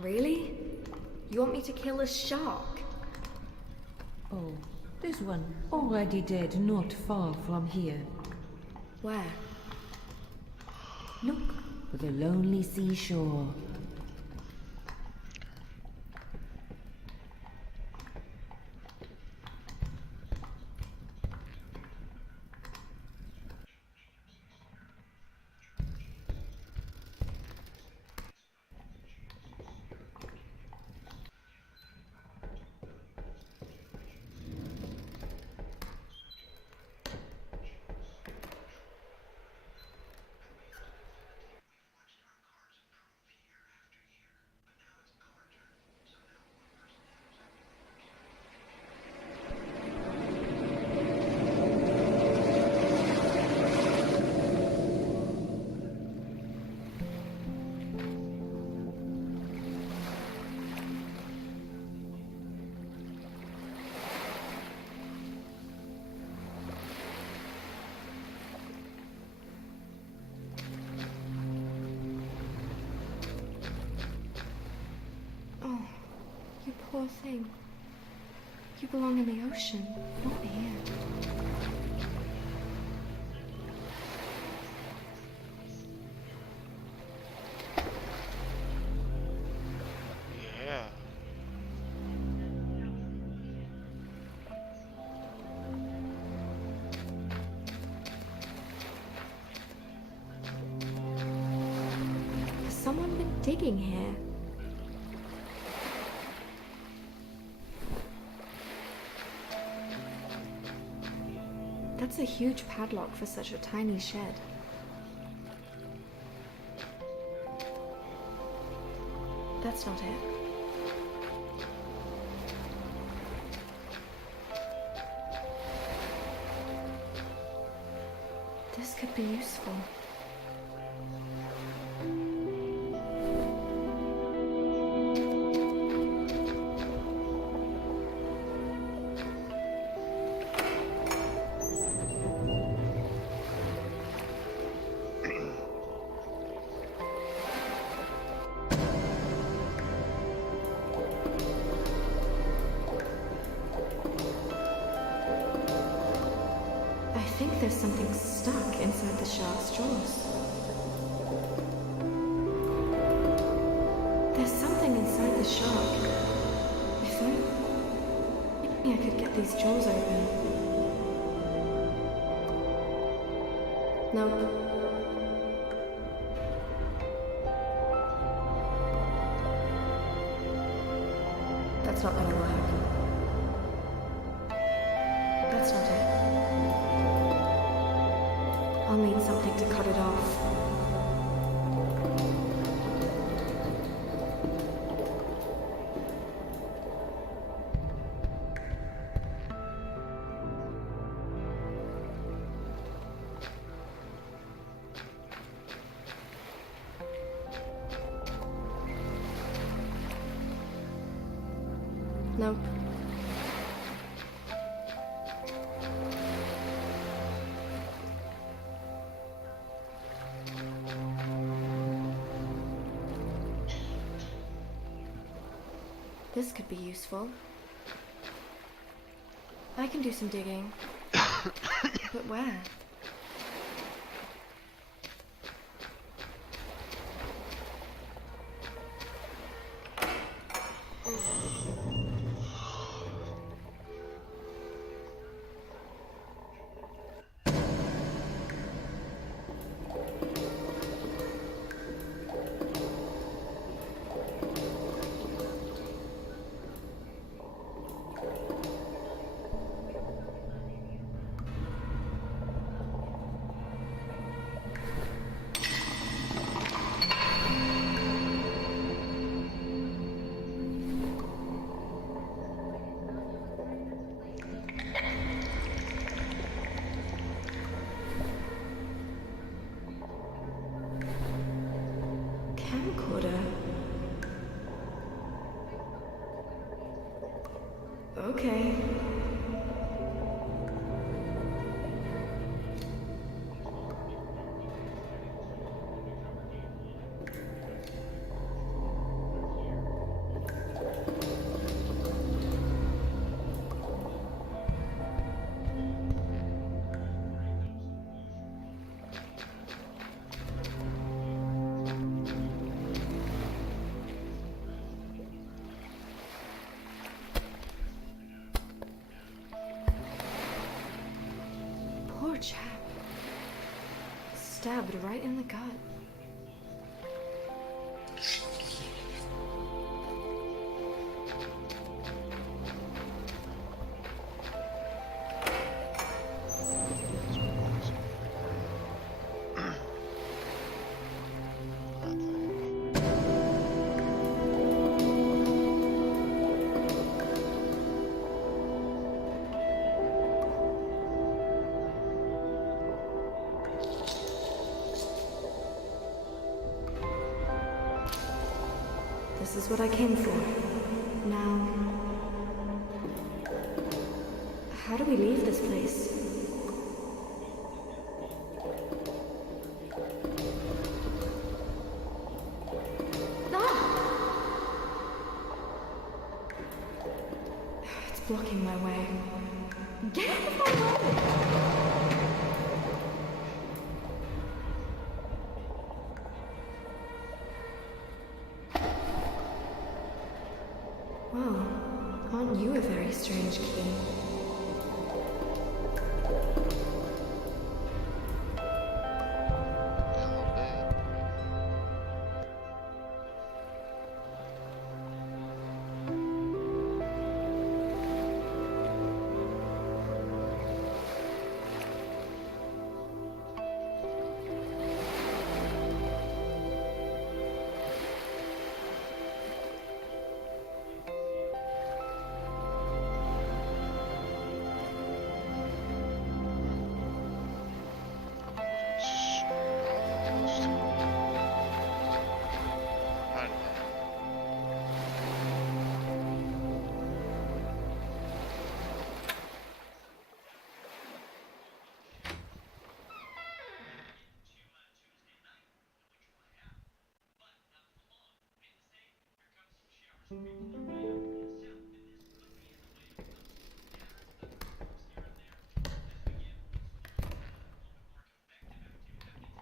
Really? You want me to kill a shark? Oh, there's one already dead not far from here. Where? Look for the lonely seashore. Oh, you poor thing. You belong in the ocean, not here. Yeah. Has someone been digging here? That's a huge padlock for such a tiny shed. That's not it. This could be useful. I think there's something stuck inside the shark's jaws. There's something inside the shark. If only I could get these jaws open. Nope. That's not gonna work. That's not it. I'll need something to cut it off. Nope. This could be useful. I can do some digging. But where? Porter. Okay. Poor chap. Stabbed right in the gut. This is what I came for. Now, how do we leave this place? Ah! It's blocking my way. Get out of my way! Wow, aren't you a very strange key?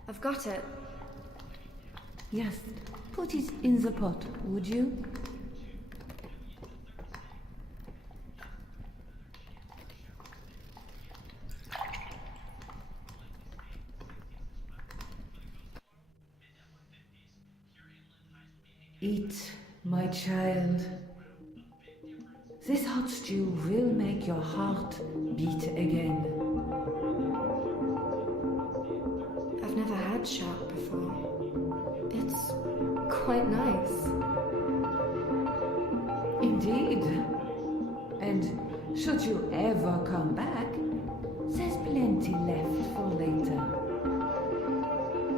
I've got it. Yes, put it in the pot, would you? Eat, my child. This hot stew will make your heart beat again. I've never had shark before. It's quite nice. Indeed. And should you ever come back, there's plenty left for later.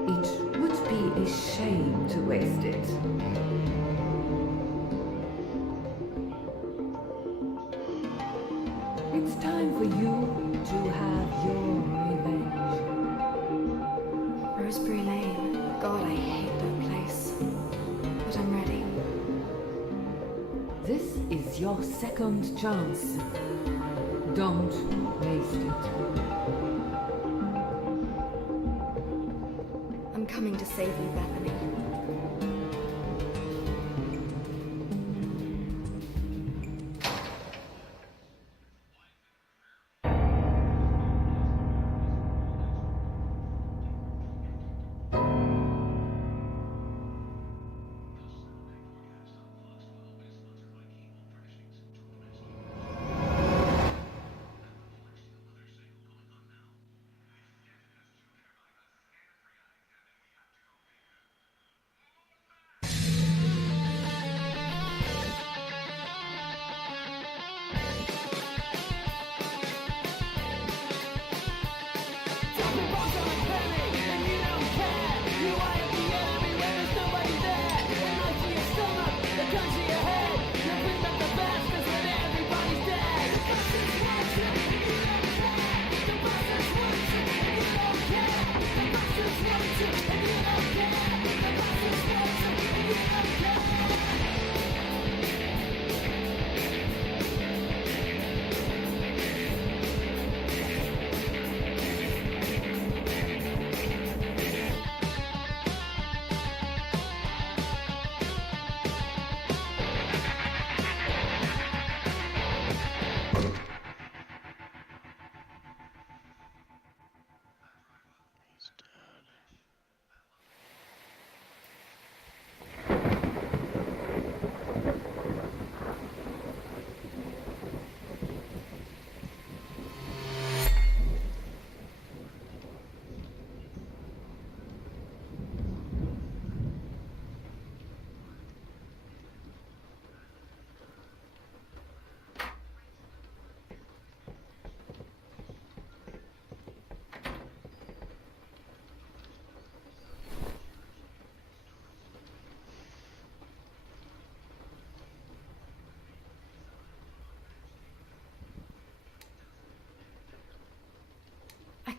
It would be a shame to waste it. It's time for you to have your revenge. Roseberry Lane. God, I hate that place. But I'm ready. This is your second chance. Don't waste it. I'm coming to save you, Bethany.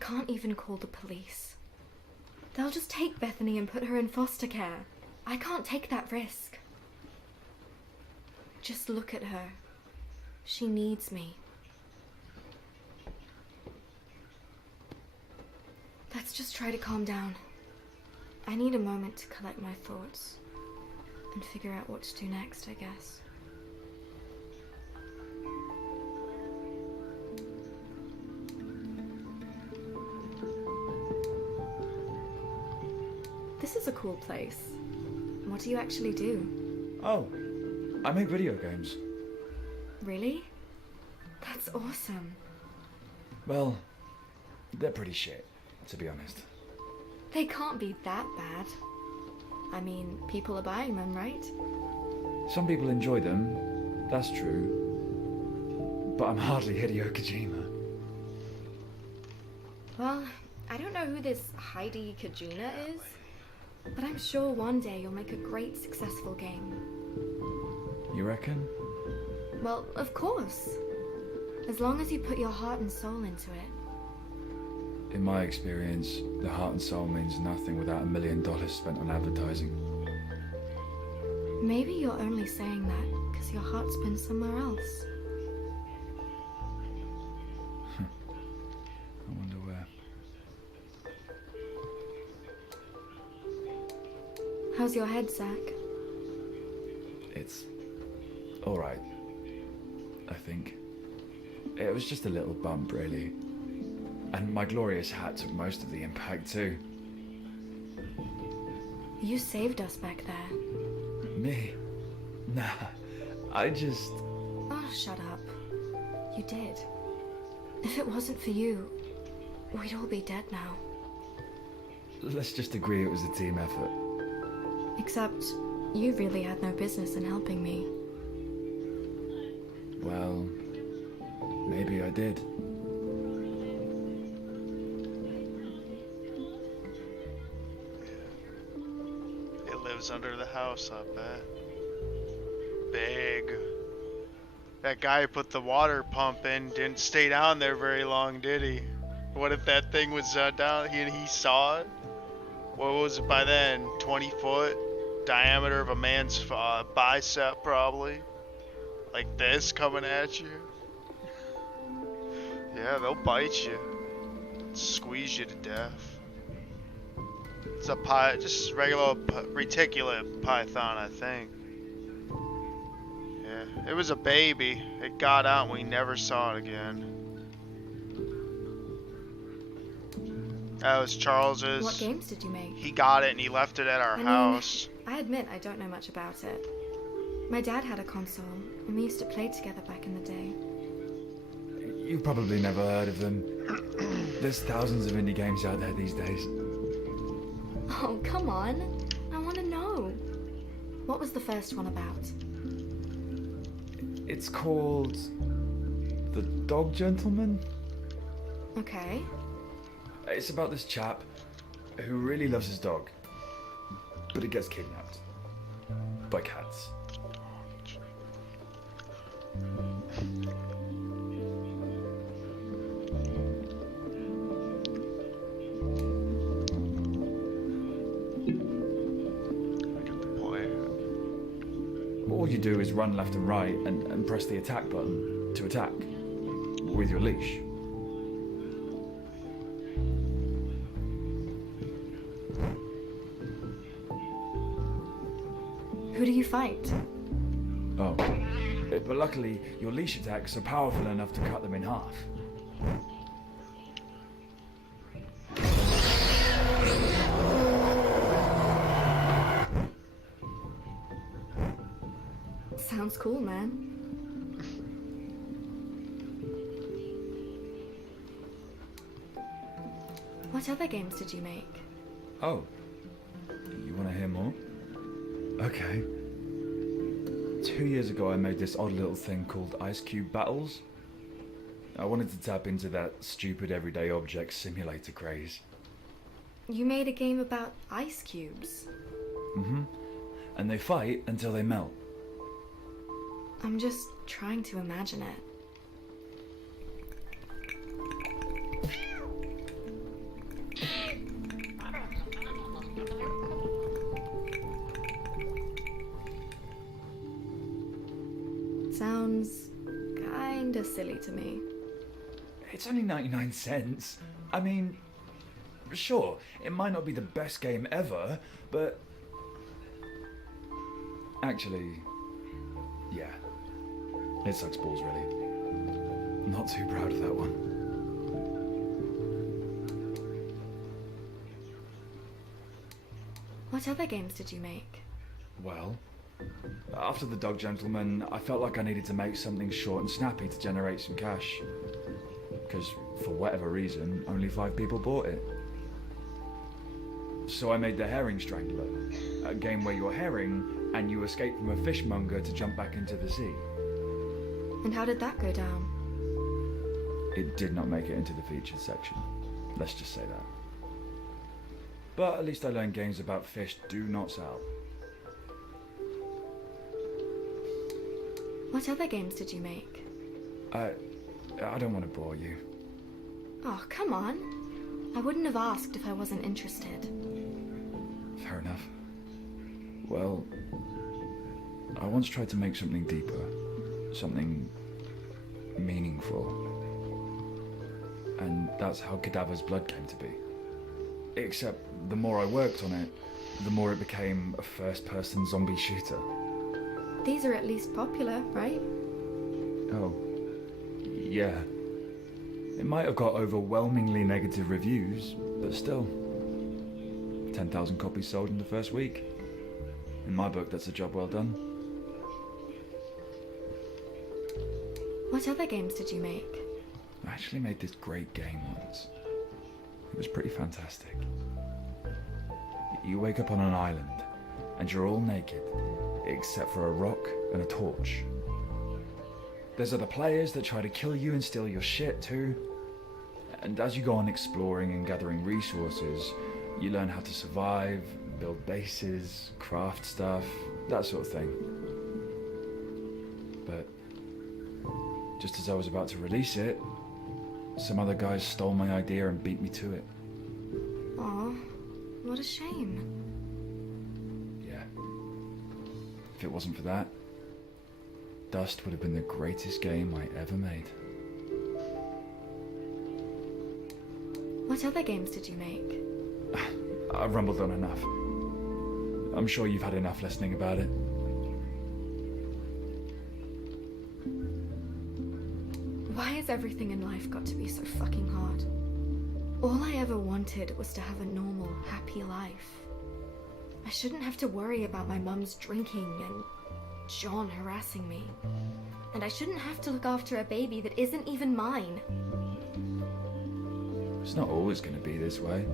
can't even call the police. They'll just take Bethany and put her in foster care. I can't take that risk. Just look at her. She needs me. Let's just try to calm down. I need a moment to collect my thoughts and figure out what to do next, I guess. This is a cool place. What do you actually do? Oh, I make video games. Really? That's awesome. Well, they're pretty shit, to be honest. They can't be that bad. I mean, people are buying them, right? Some people enjoy them, that's true. But I'm hardly Hideo Kojima. Well, I don't know who this Heidi Kajuna is, but I'm sure one day you'll make a great, successful game. You reckon? Well, of course. As long as you put your heart and soul into it. In my experience, the heart and soul means nothing without $1 million spent on advertising. Maybe you're only saying that because your heart's been somewhere else. I wonder where. How's your head, Zach? It's alright, I think. It was just a little bump, really. And my glorious hat took most of the impact, too. You saved us back there. Me? Nah, I just... Oh, shut up. You did. If it wasn't for you, we'd all be dead now. Let's just agree it was a team effort. Except, you really had no business in helping me. Well, maybe I did. It lives under the house, I bet. Big. That guy who put the water pump in didn't stay down there very long, did he? What if that thing was down and he saw it? What was it by then? 20-foot diameter of a man's bicep, probably. Like this coming at you. Yeah, they'll bite you. Squeeze you to death. It's a just regular reticulate python, I think. Yeah, it was a baby. It got out and we never saw it again. That was Charles's. What games did you make? He got it and he left it at our house. I admit I don't know much about it. My dad had a console, and we used to play together back in the day. You've probably never heard of them. There's thousands of indie games out there these days. Oh, come on. I want to know. What was the first one about? It's called... The Dog Gentleman? Okay. It's about this chap who really loves his dog, but it gets kidnapped by cats. All you do is run left and right and press the attack button to attack with your leash. Who do you fight? Oh, but luckily your leash attacks are powerful enough to cut them in half. Sounds cool, man. What other games did you make? Oh, you want to hear more? Okay. 2 years ago I made this odd little thing called Ice Cube Battles. I wanted to tap into that stupid everyday object simulator craze. You made a game about ice cubes? Mm-hmm. And they fight until they melt. I'm just trying to imagine it. Sounds kinda silly to me. It's only 99 cents. I mean, sure, it might not be the best game ever, but... Actually, yeah. It sucks balls, really. Not too proud of that one. What other games did you make? Well, after The Dog Gentleman, I felt like I needed to make something short and snappy to generate some cash. Because, for whatever reason, only 5 people bought it. So I made The Herring Strangler, a game where you're herring and you escape from a fishmonger to jump back into the sea. And how did that go down? It did not make it into the featured section. Let's just say that. But at least I learned games about fish do not sell. What other games did you make? I don't want to bore you. Oh, come on. I wouldn't have asked if I wasn't interested. Fair enough. Well, I once tried to make something deeper. Something meaningful. And that's how Cadaver's Blood came to be. Except the more I worked on it, the more it became a first-person zombie shooter. These are at least popular, right? Oh, yeah. It might have got overwhelmingly negative reviews, but still. 10,000 copies sold in the first week. In my book, that's a job well done. What other games did you make? I actually made this great game once. It was pretty fantastic. You wake up on an island, and you're all naked, except for a rock and a torch. There's other players that try to kill you and steal your shit too. And as you go on exploring and gathering resources, you learn how to survive, build bases, craft stuff, that sort of thing. But just as I was about to release it, some other guys stole my idea and beat me to it. Aw, what a shame. Yeah. If it wasn't for that, Dust would have been the greatest game I ever made. What other games did you make? I've rumbled on enough. I'm sure you've had enough listening about it. Why has everything in life got to be so fucking hard? All I ever wanted was to have a normal, happy life. I shouldn't have to worry about my mum's drinking and John harassing me. And I shouldn't have to look after a baby that isn't even mine. It's not always going to be this way.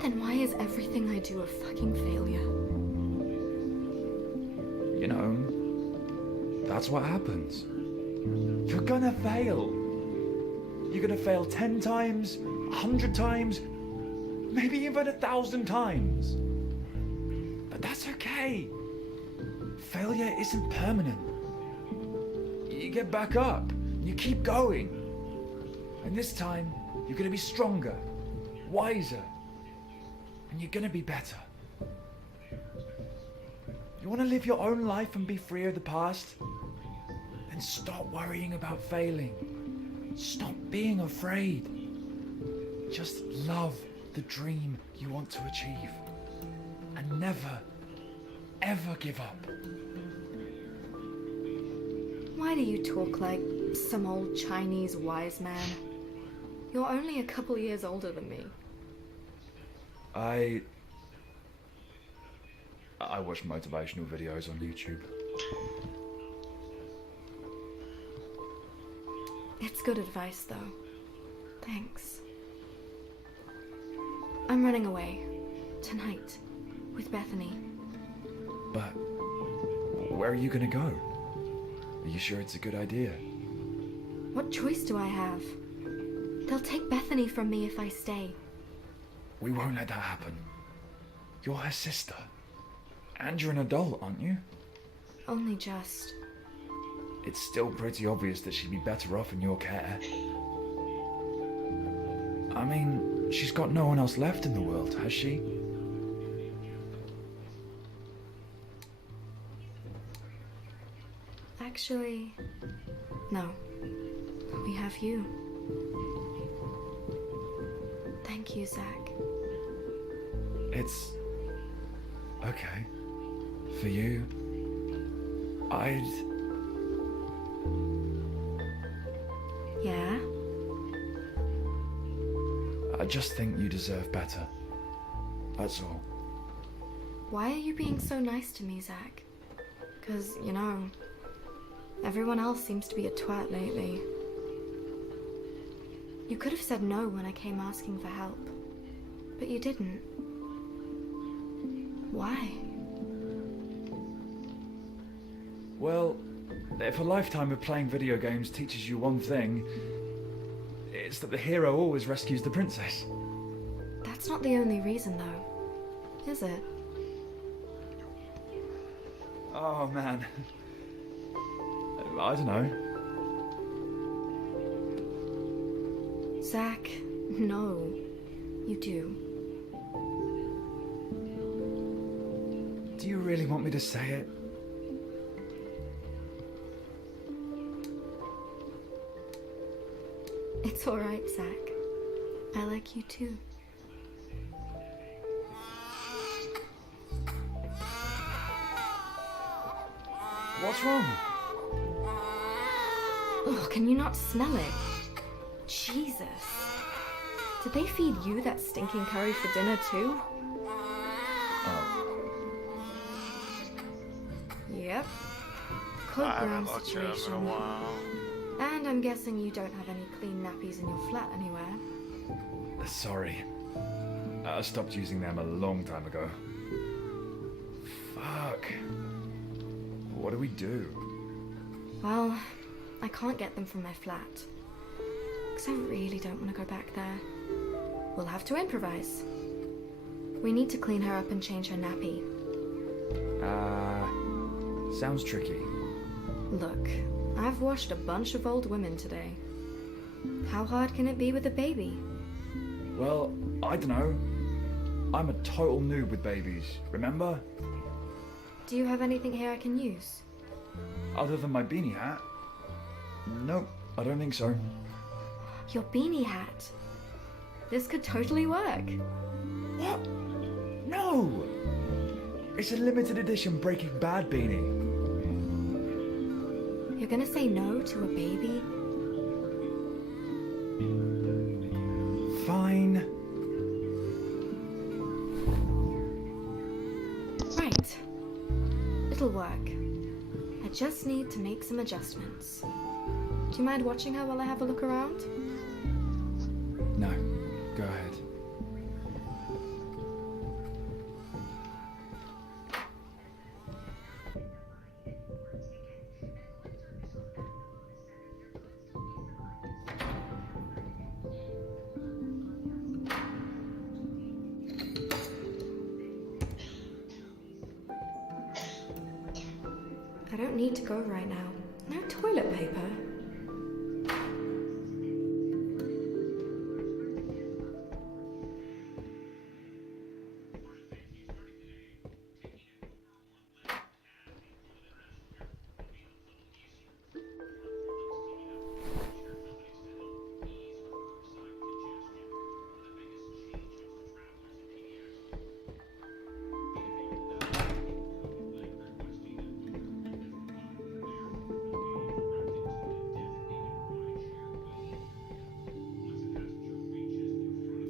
Then why is everything I do a fucking failure? You know, that's what happens. You're gonna fail. You're gonna fail 10 times, 100 times, maybe even 1,000 times. But that's okay. Failure isn't permanent. You get back up, you keep going. And this time, you're gonna be stronger, wiser, and you're gonna be better. You wanna live your own life and be free of the past? Then stop worrying about failing. Stop being afraid. Just love the dream you want to achieve. And never, ever give up. Why do you talk like some old Chinese wise man? You're only a couple years older than me. I watch motivational videos on YouTube. It's good advice, though. Thanks. I'm running away. Tonight. With Bethany. But where are you gonna go? Are you sure it's a good idea? What choice do I have? They'll take Bethany from me if I stay. We won't let that happen. You're her sister. And you're an adult, aren't you? Only just. It's still pretty obvious that she'd be better off in your care. I mean, she's got no one else left in the world, has she? Actually, no. We have you. Thank you, Zach. It's okay. For you, Yeah? I just think you deserve better. That's all. Why are you being so nice to me, Zach? 'Cause, you know, everyone else seems to be a twat lately. You could have said no when I came asking for help, but you didn't. Why? Well, if a lifetime of playing video games teaches you one thing, it's that the hero always rescues the princess. That's not the only reason, though, is it? Oh man. I don't know. Zach, no. You do. Do you really want me to say it? It's alright, Zach. I like you too. What's wrong? Oh, can you not smell it? Jesus. Did they feed you that stinking curry for dinner too? Oh. Yep. Code I brown haven't looked it up in a situation. while. And I'm guessing you don't have any clean nappies in your flat anywhere. Sorry. I stopped using them a long time ago. Fuck. What do we do? Well, I can't get them from my flat. Because I really don't want to go back there. We'll have to improvise. We need to clean her up and change her nappy. Sounds tricky. Look, I've washed a bunch of old women today. How hard can it be with a baby? Well, I don't know. I'm a total noob with babies, remember? Do you have anything here I can use? Other than my beanie hat? Nope, I don't think so. Your beanie hat. This could totally work. What? No! It's a limited edition Breaking Bad beanie. You're gonna say no to a baby? Fine. Right. It'll work. I just need to make some adjustments. Do you mind watching her while I have a look around? No, go ahead. I don't need to go right now. No toilet paper.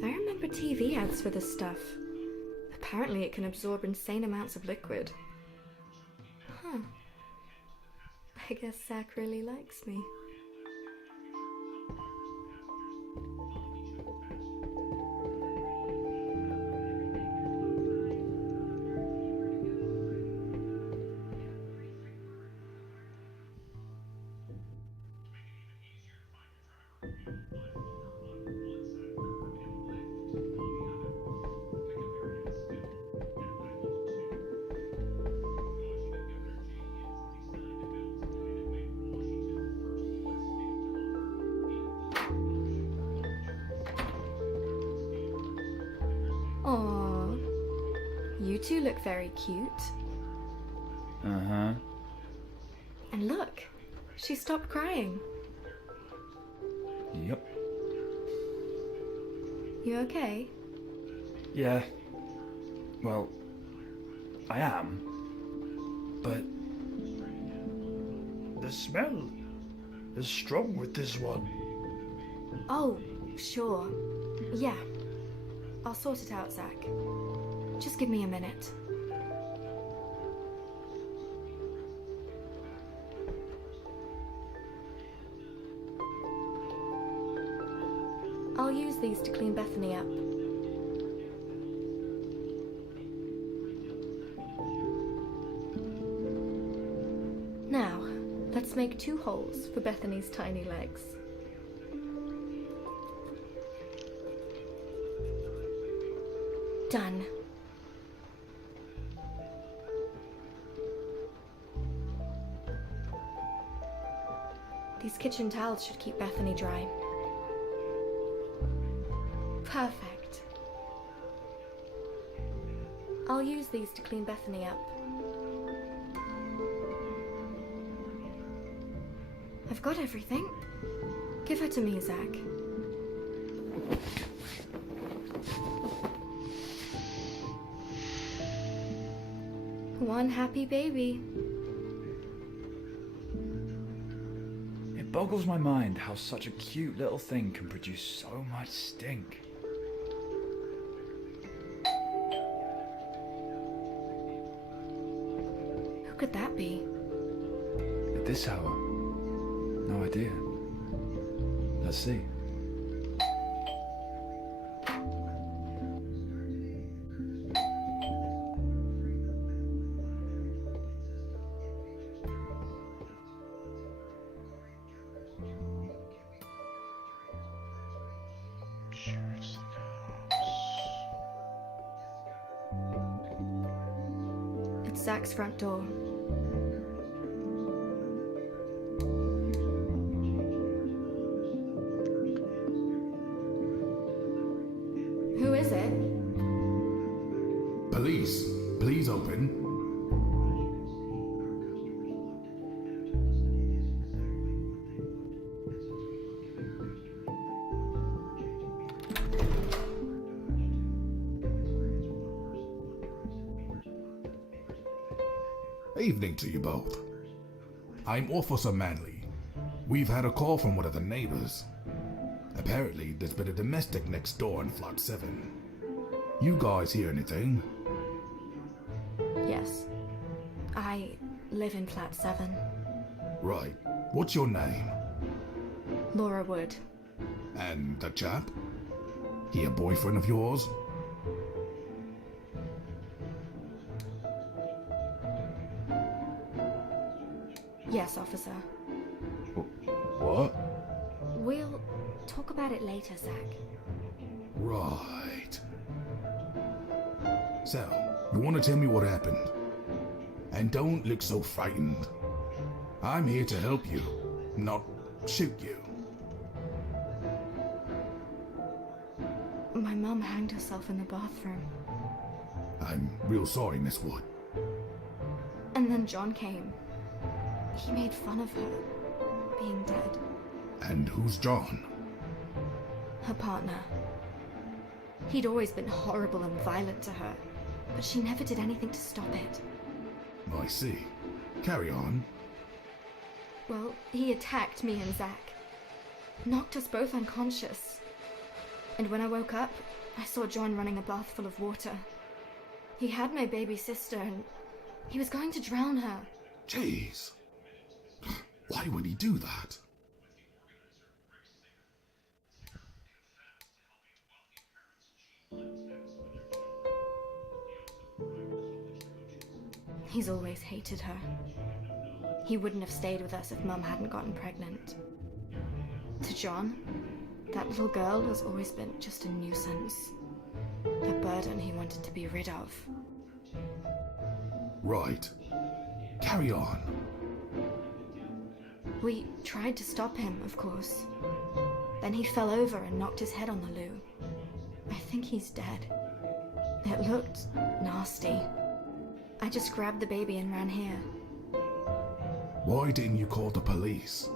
I remember TV ads for this stuff. Apparently it can absorb insane amounts of liquid. Huh. I guess Zach really likes me. Aww. You two look very cute. Uh-huh. And look, she stopped crying. Yep. You okay? Yeah. Well, I am. But the smell is strong with this one. Oh, sure. Yeah. I'll sort it out, Zach. Just give me a minute. I'll use these to clean Bethany up. Now, let's make 2 holes for Bethany's tiny legs. Done. These kitchen towels should keep Bethany dry. Perfect. I'll use these to clean Bethany up. I've got everything. Give her to me, Zach. One happy baby. It boggles my mind how such a cute little thing can produce so much stink. Who could that be? At this hour? No idea. Let's see. It's Zach's front door. Who is it? Police, please open. Evening to you both. I'm Officer Manley. We've had a call from one of the neighbors. Apparently, there's been a domestic next door in Flat 7. You guys hear anything? Yes. I live in flat 7. Right. What's your name? Laura Wood. And the chap? He a boyfriend of yours? Yes, officer. What? We'll talk about it later, Zach. Right. So, you want to tell me what happened? And don't look so frightened. I'm here to help you, not shoot you. My mum hanged herself in the bathroom. I'm real sorry, Miss Wood. And then John came. He made fun of her being dead. And who's John? Her partner. He'd always been horrible and violent to her, but she never did anything to stop it. I see. Carry on. Well, he attacked me and Zach. Knocked us both unconscious. And when I woke up, I saw John running a bath full of water. He had my baby sister and he was going to drown her. Jeez. Why would he do that? He's always hated her. He wouldn't have stayed with us if Mum hadn't gotten pregnant. To John, that little girl has always been just a nuisance. A burden he wanted to be rid of. Right. Carry on. We tried to stop him, of course. Then he fell over and knocked his head on the loo. I think he's dead. It looked nasty. I just grabbed the baby and ran here. Why didn't you call the police?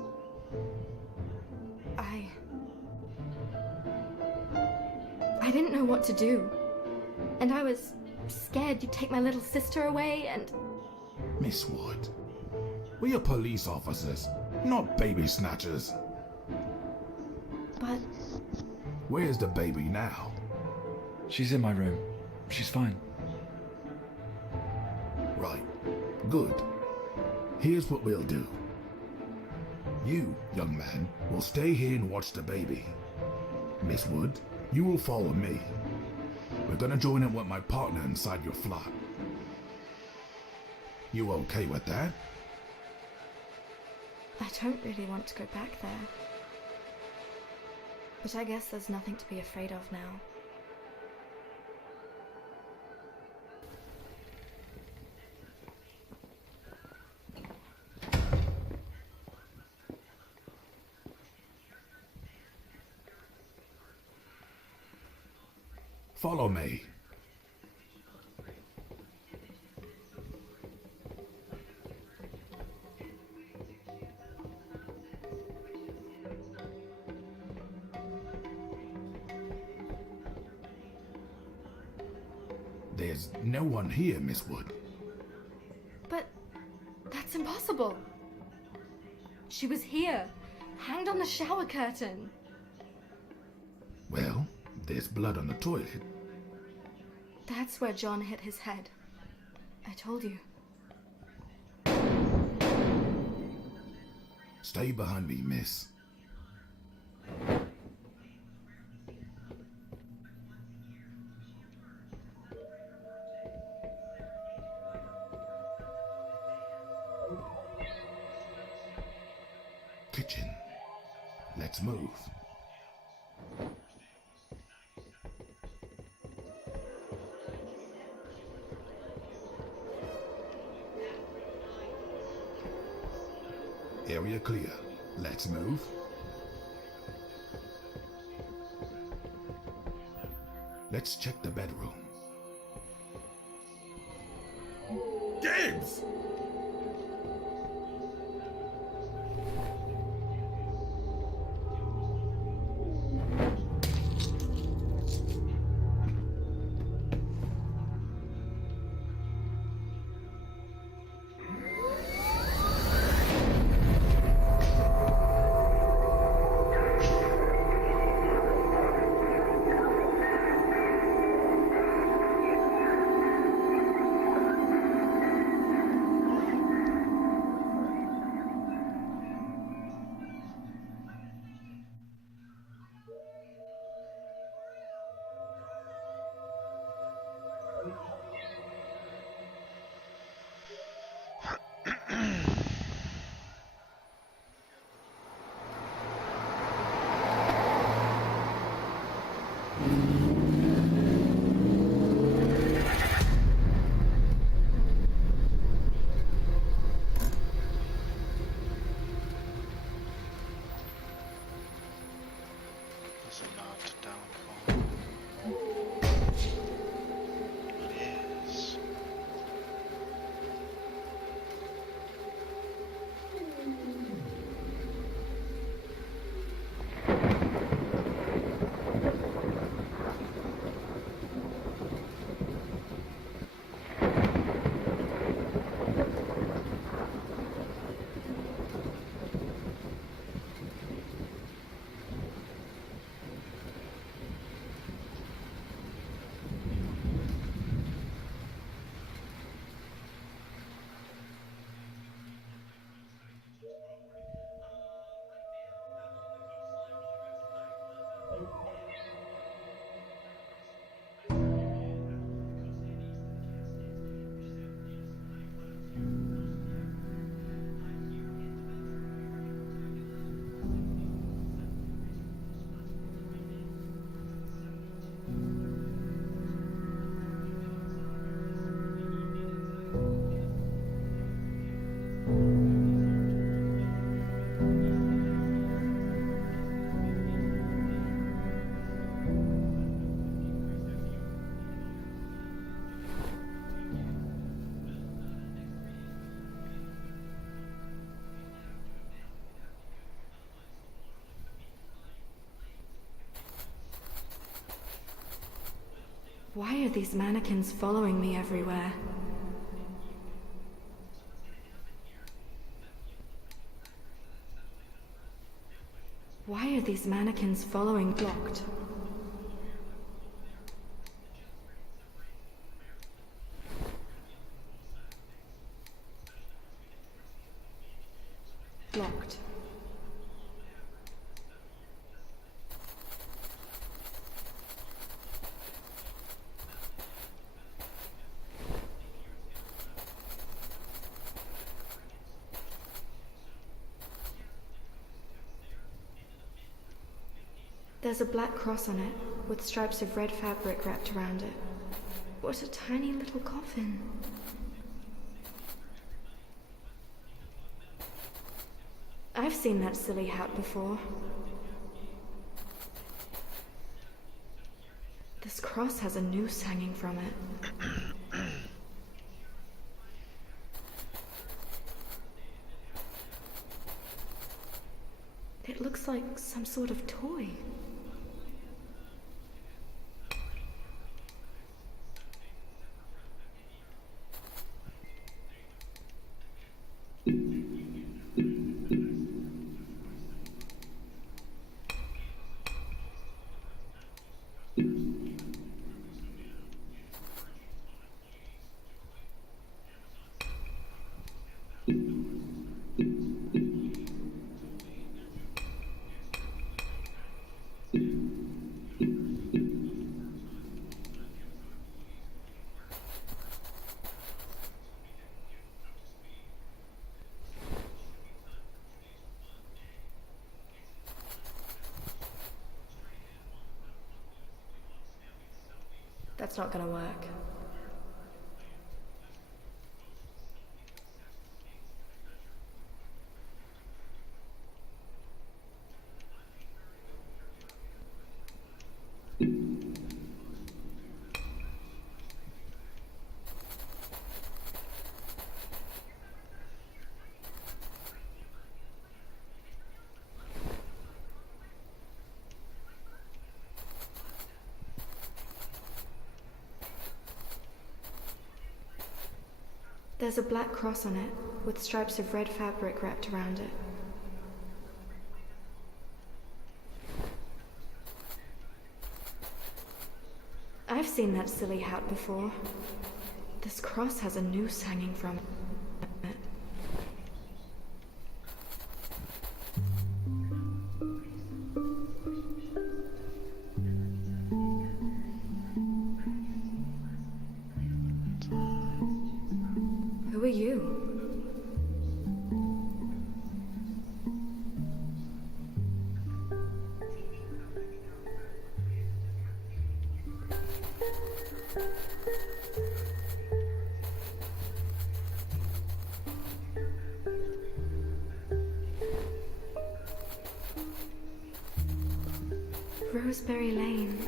I didn't know what to do. And I was scared you'd take my little sister away and... Miss Wood, we are police officers, not baby snatchers. But... Where's the baby now? She's in my room. She's fine. Right. Good. Here's what we'll do. You, young man, will stay here and watch the baby. Miss Wood, you will follow me. We're gonna join in with my partner inside your flat. You okay with that? I don't really want to go back there. But I guess there's nothing to be afraid of now. Follow me. There's no one here, Miss Wood. But that's impossible. She was here, hanged on the shower curtain. Well, there's blood on the toilet. That's where John hit his head. I told you. Stay behind me, miss. Kitchen. Let's move. Area clear. Let's move. Let's check the bedroom. Gibbs! Why are these mannequins following me everywhere? Why are these mannequins following? Blocked. Blocked. There's a black cross on it, with stripes of red fabric wrapped around it. What a tiny little coffin. I've seen that silly hat before. This cross has a noose hanging from it. It looks like some sort of toy. That's not gonna work. There's a black cross on it, with stripes of red fabric wrapped around it. I've seen that silly hat before. This cross has a noose hanging from it. Who are you? Roseberry Lane.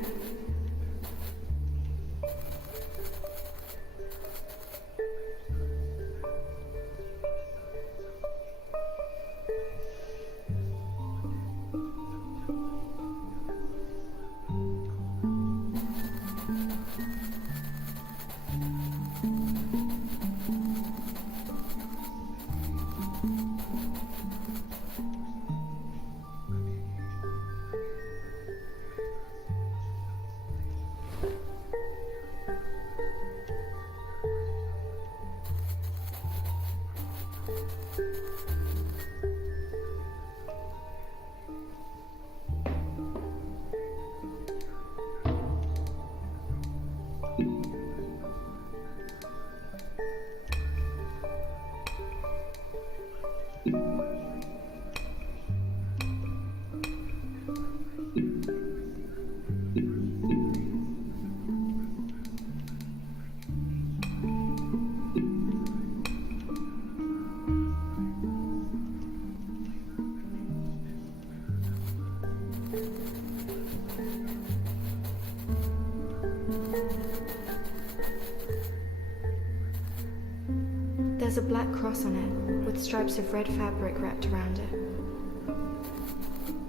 There's a black cross on it, with stripes of red fabric wrapped around it.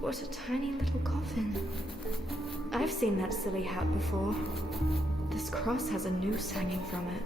What a tiny little coffin. I've seen that silly hat before. This cross has a noose hanging from it.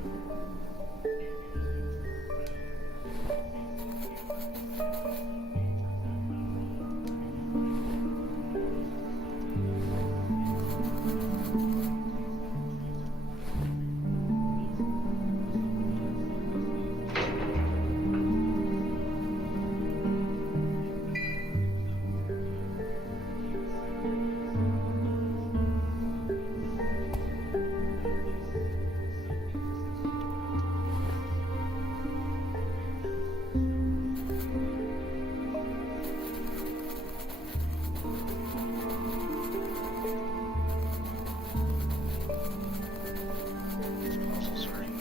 These puzzles are easy.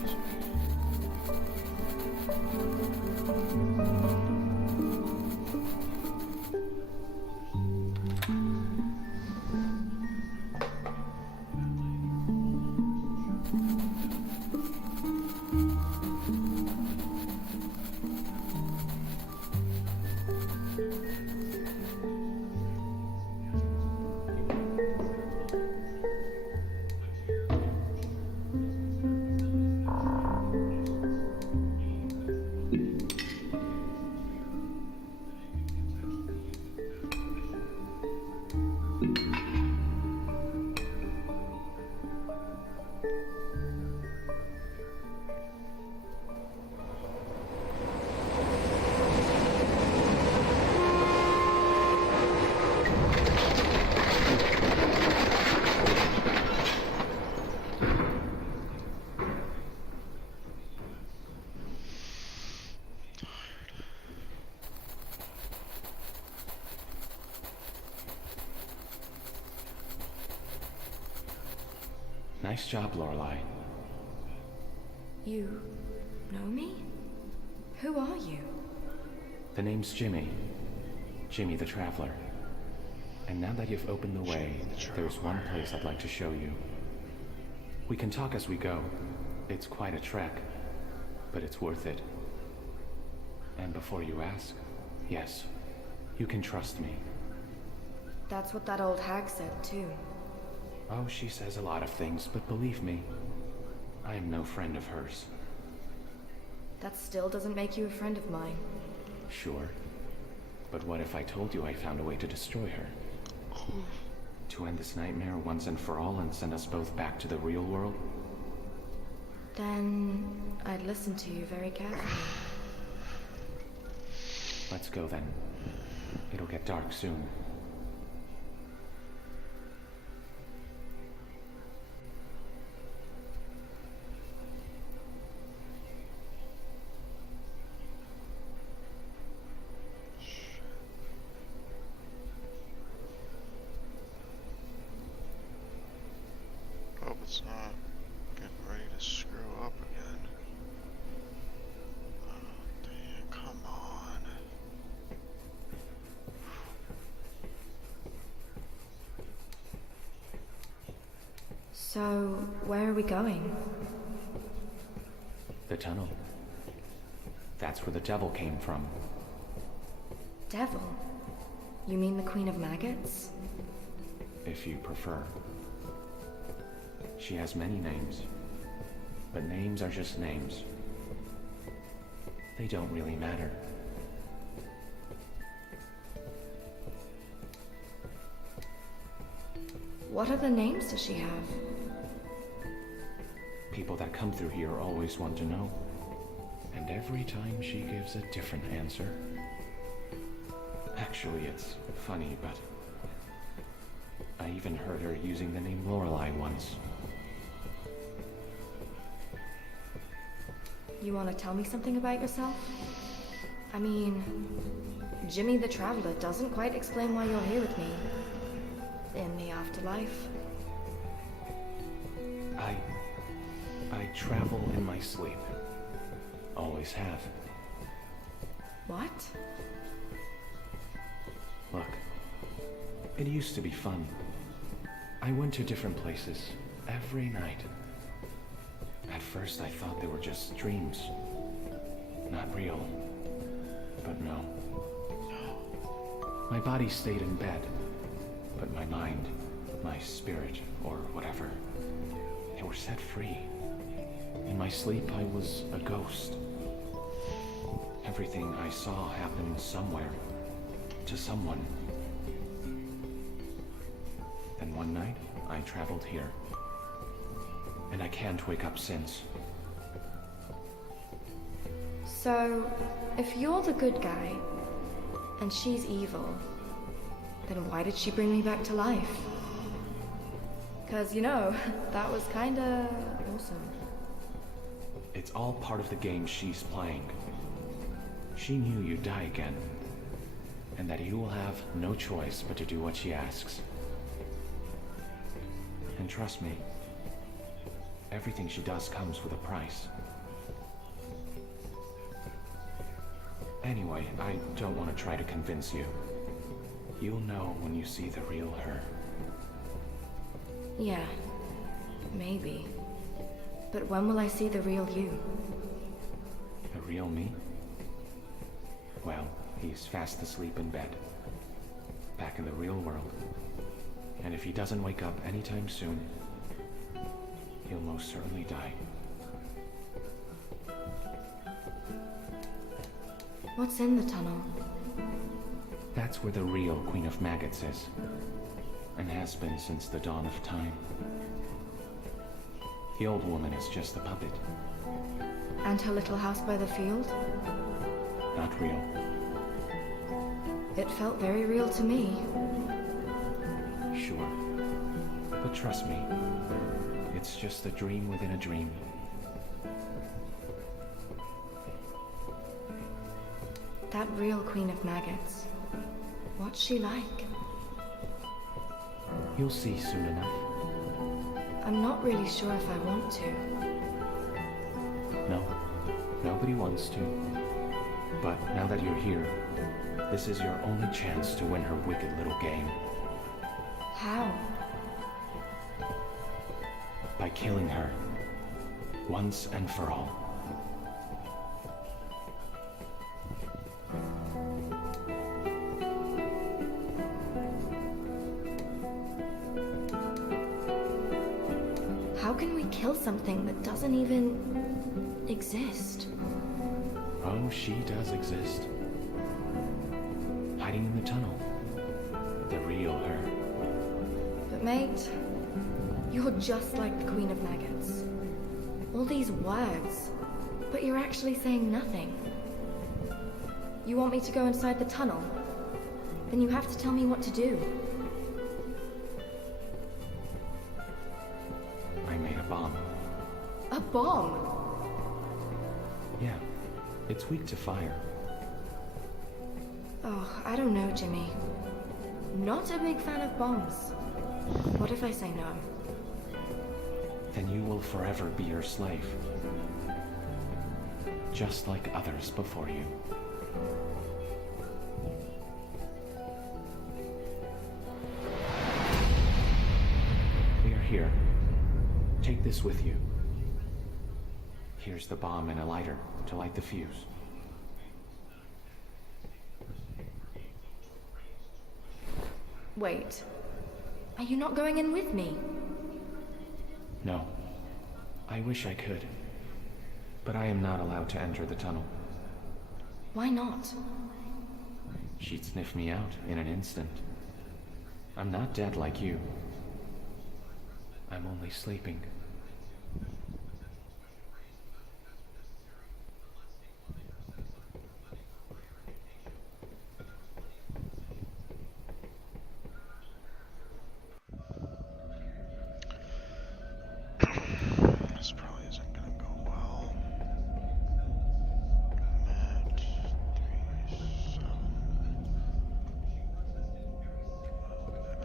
Nice job, Lorelai. You know me? Who are you? The name's Jimmy. Jimmy the Traveler. And now that you've opened the way, there's one place I'd like to show you. We can talk as we go. It's quite a trek, but it's worth it. And before you ask, yes, you can trust me. That's what that old hag said, too. Oh, she says a lot of things, but believe me, I am no friend of hers. That still doesn't make you a friend of mine. Sure. But what if I told you I found a way to destroy her? To end this nightmare once and for all and send us both back to the real world? Then I'd listen to you very carefully. Let's go then. It'll get dark soon. Hope it's not getting ready to screw up again. Oh, damn, come on. So, where are we going? The tunnel. That's where the devil came from. Devil? You mean the Queen of Maggots? If you prefer. She has many names, but names are just names. They don't really matter. What other names does she have? People that come through here always want to know. And every time she gives a different answer. Actually, it's funny, but I even heard her using the name Lorelai once. You want to tell me something about yourself? I mean, Jimmy the Traveler doesn't quite explain why you're here with me. In the afterlife. I travel in my sleep. Always have. What? Look, it used to be fun. I went to different places every night. At first I thought they were just dreams. Not real. But no. My body stayed in bed. But my mind, my spirit, or whatever, They were set free. In my sleep, I was a ghost. Everything I saw happened somewhere, to someone. Then one night, I traveled here. And I can't wake up since. So, if you're the good guy, and she's evil, then why did she bring me back to life? 'Cause, you know, that was kinda awesome. It's all part of the game she's playing. She knew you'd die again, and that you will have no choice but to do what she asks. And trust me, everything she does comes with a price. Anyway, I don't want to try to convince you. You'll know when you see the real her. Yeah, maybe. But when will I see the real you? The real me? Well, he's fast asleep in bed. Back in the real world. And if he doesn't wake up anytime soon, he'll most certainly die. What's in the tunnel? That's where the real Queen of Maggots is. And has been since the dawn of time. The old woman is just a puppet. And her little house by the field? Not real. It felt very real to me. Sure. But trust me, it's just a dream within a dream. That real Queen of Maggots. What's she like? You'll see soon enough. I'm not really sure if I want to. No, nobody wants to. But now that you're here, this is your only chance to win her wicked little game. How? By killing her, once and for all. How can we kill something that doesn't even exist? Oh, she does exist. Hiding in the tunnel. The real her. But mate, you're just like the Queen of Maggots. All these words, but you're actually saying nothing. You want me to go inside the tunnel? Then you have to tell me what to do. I made a bomb. A bomb? Yeah, it's weak to fire. Oh, I don't know, Jimmy. Not a big fan of bombs. What if I say no? Then you will forever be your slave. Just like others before you. We are here. Take this with you. Here's the bomb and a lighter to light the fuse. Wait. Are you not going in with me? No. I wish I could. But I am not allowed to enter the tunnel. Why not? She'd sniff me out in an instant. I'm not dead like you. I'm only sleeping. This probably isn't gonna go well. Matt 37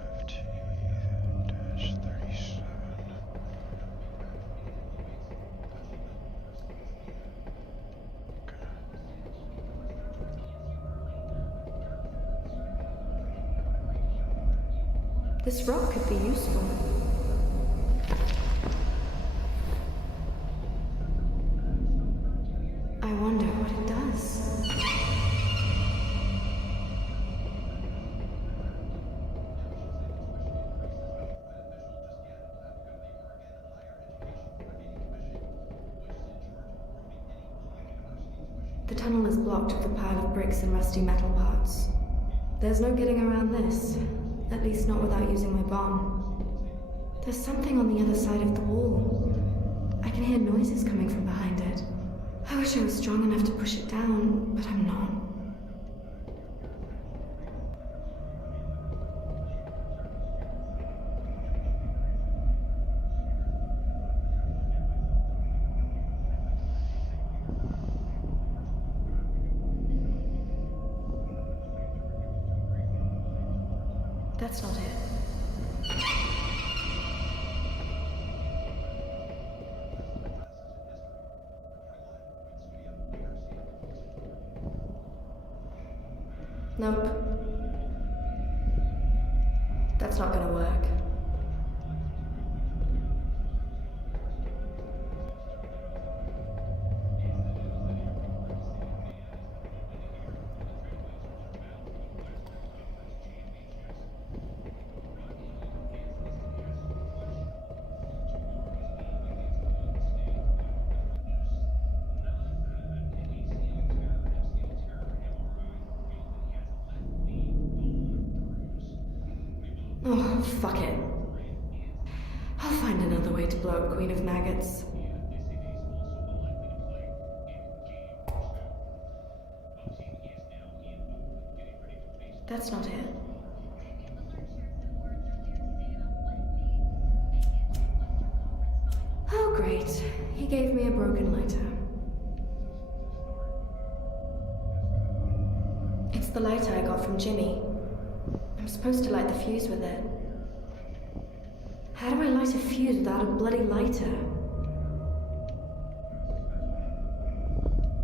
FT-37. This rock could be useful. I wonder what it does. The tunnel is blocked with a pile of bricks and rusty metal parts. There's no getting around this, at least not without using my bomb. There's something on the other side of the wall. I can hear noises coming from behind it. I wish I was strong enough to push it down, but I'm not. That's not it. Nope. That's not gonna work. Oh, fuck it. I'll find another way to blow up Queen of Maggots. That's not it. Oh, great. He gave me a broken lighter. It's the lighter I got from Jimmy. I'm supposed to light the fuse with it. How do I light a fuse without a bloody lighter?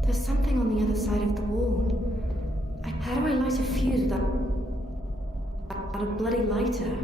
There's something on the other side of the wall. How do I light a fuse without a bloody lighter?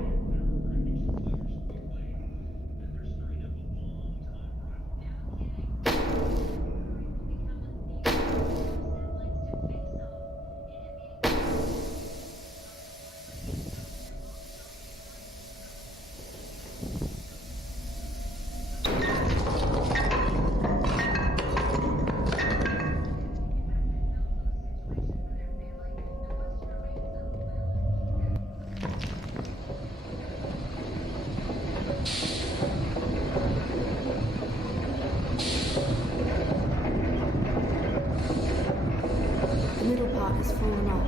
The middle part has fallen off.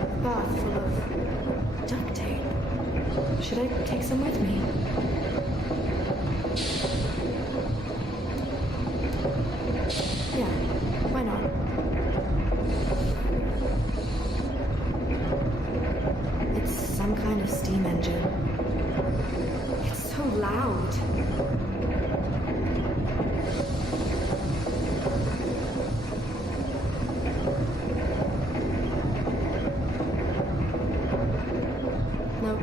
A bath full of duct tape. Should I take some with me? Yeah, why not? It's some kind of steam engine. It's so loud. Nope.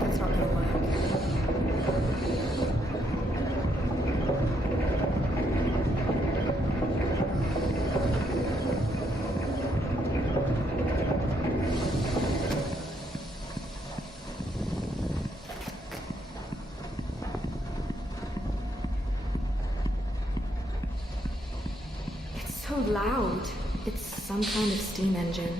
That's not gonna work. It's so loud. It's some kind of steam engine.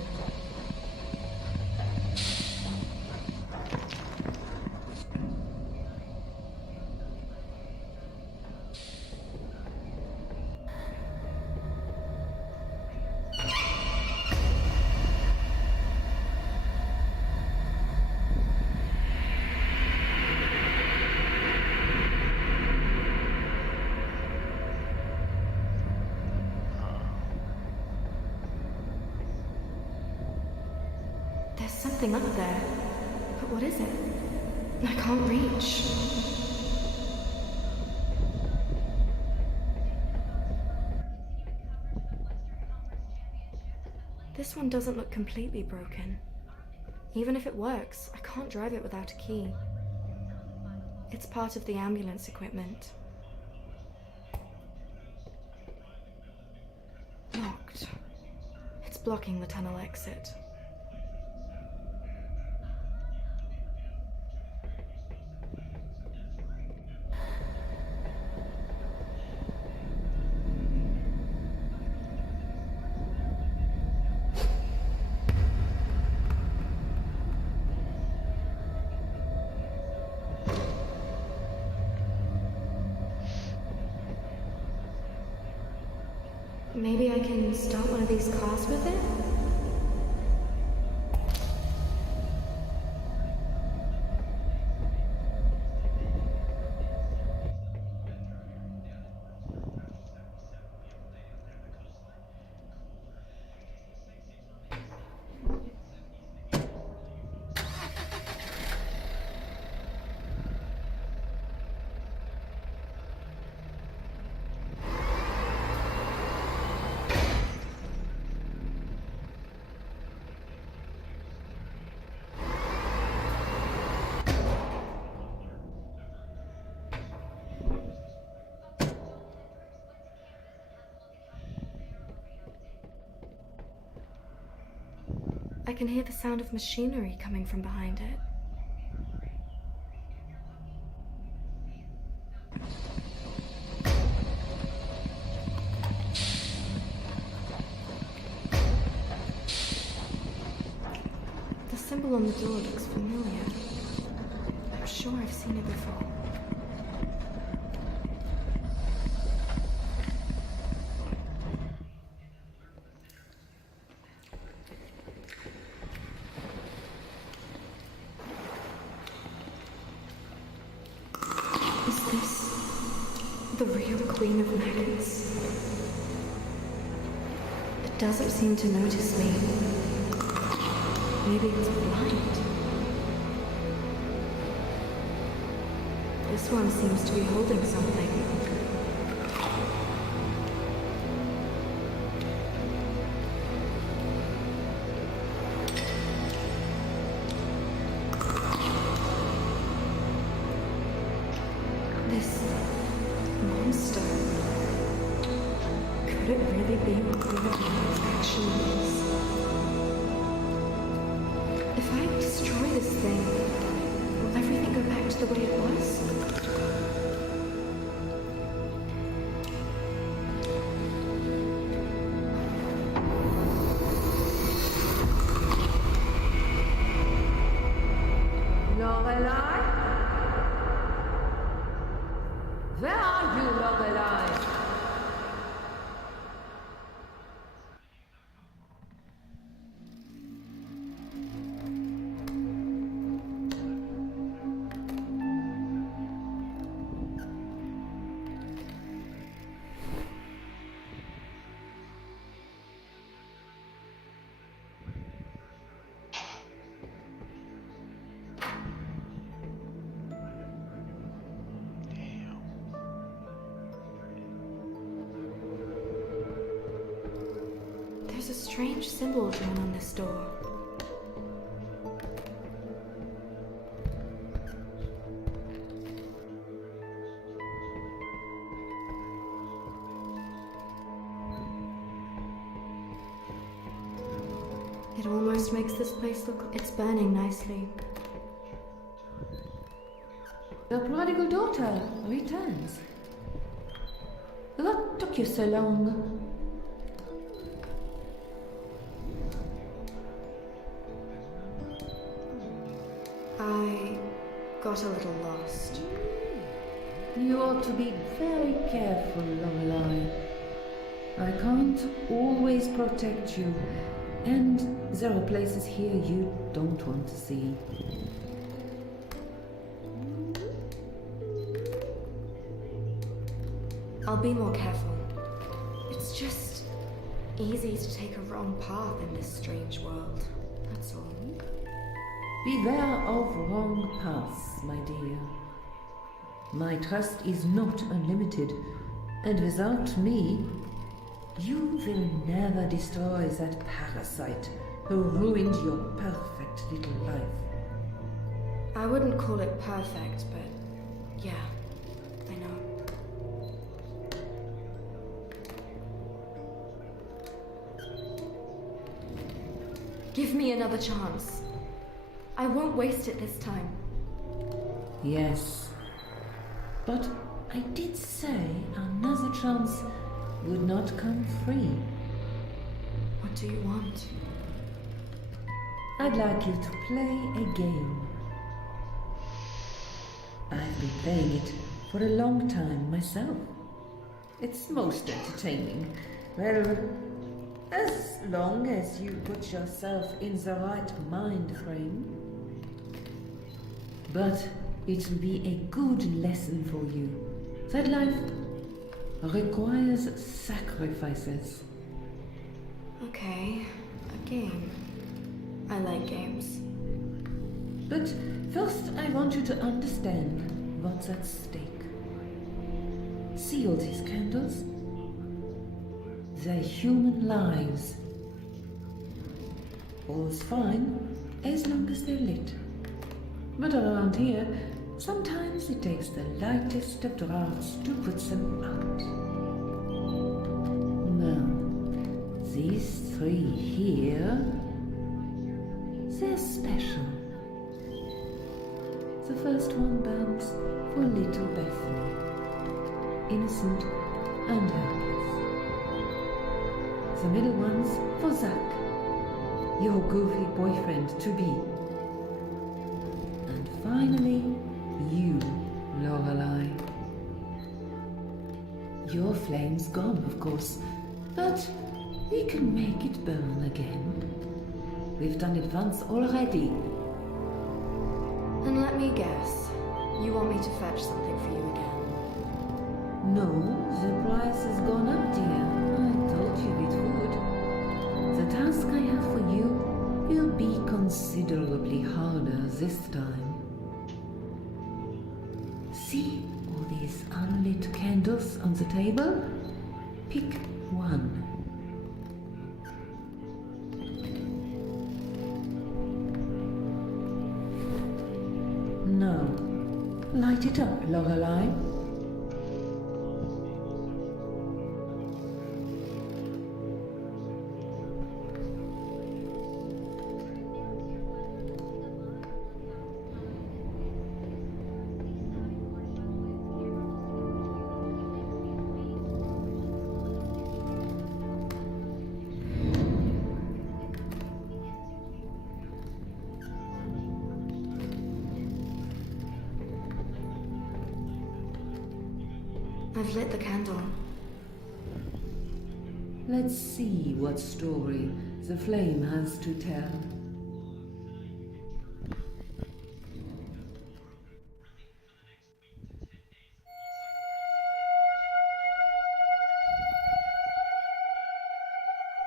There's something up there. But what is it? I can't reach. This one doesn't look completely broken. Even if it works, I can't drive it without a key. It's part of the ambulance equipment. Locked. It's blocking the tunnel exit. Maybe I can start one of these cars with it? I can hear the sound of machinery coming from behind it. The symbol on the door looks familiar. I'm sure I've seen it before. Is this the real Queen of Maggots? It doesn't seem to notice me. Maybe it's blind. This one seems to be holding something. This monster. Could it really be what Queen of Maggots actually is? If I destroy this thing, will everything go back to the way it was? Lorelai? Where are you, Lorelai? There's a strange symbol drawn on this door. It almost makes this place look like it's burning nicely. The prodigal daughter returns. What took you so long? I got a little lost. You ought to be very careful, Lorelai. I can't always protect you, and there are places here you don't want to see. I'll be more careful. It's just easy to take a wrong path in this strange world. That's all. Beware of wrong paths, my dear. My trust is not unlimited, and without me, you will never destroy that parasite who ruined your perfect little life. I wouldn't call it perfect, but Yeah, I know. Give me another chance. I won't waste it this time. Yes. But I did say another chance would not come free. What do you want? I'd like you to play a game. I've been playing it for a long time myself. It's most entertaining. Well, as long as you put yourself in the right mind frame. But it will be a good lesson for you that life requires sacrifices. Okay, a game. I like games. But first I want you to understand what's at stake. See all these candles? They're human lives. All's fine as long as they're lit. But around here, sometimes it takes the lightest of drafts to put them out. Now, these three here, they're special. The first one burns for little Bethany, innocent and helpless. The middle one's for Zach, your goofy boyfriend-to-be. And finally, you, Lorelai. Your flame's gone, of course, but we can make it burn again. We've done it once already. And let me guess, you want me to fetch something for you again? No, the price has gone up, dear. I told you it would. The task I have for you will be considerably harder this time. See all these unlit candles on the table? Pick one. Now, light it up, Lorelai. I've lit the candle. Let's see what story the flame has to tell.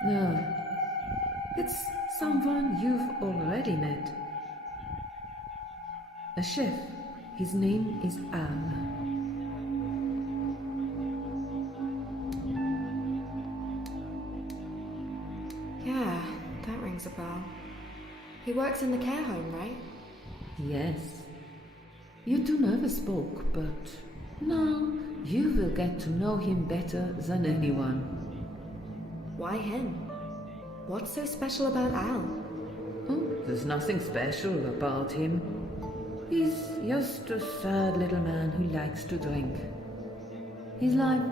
No, it's someone you've already met. A chef. His name is Al. Yeah, that rings a bell. He works in the care home, right? Yes. You two never spoke, but now you will get to know him better than anyone. Why him? What's so special about Al? Oh, there's nothing special about him. He's just a sad little man who likes to drink. His life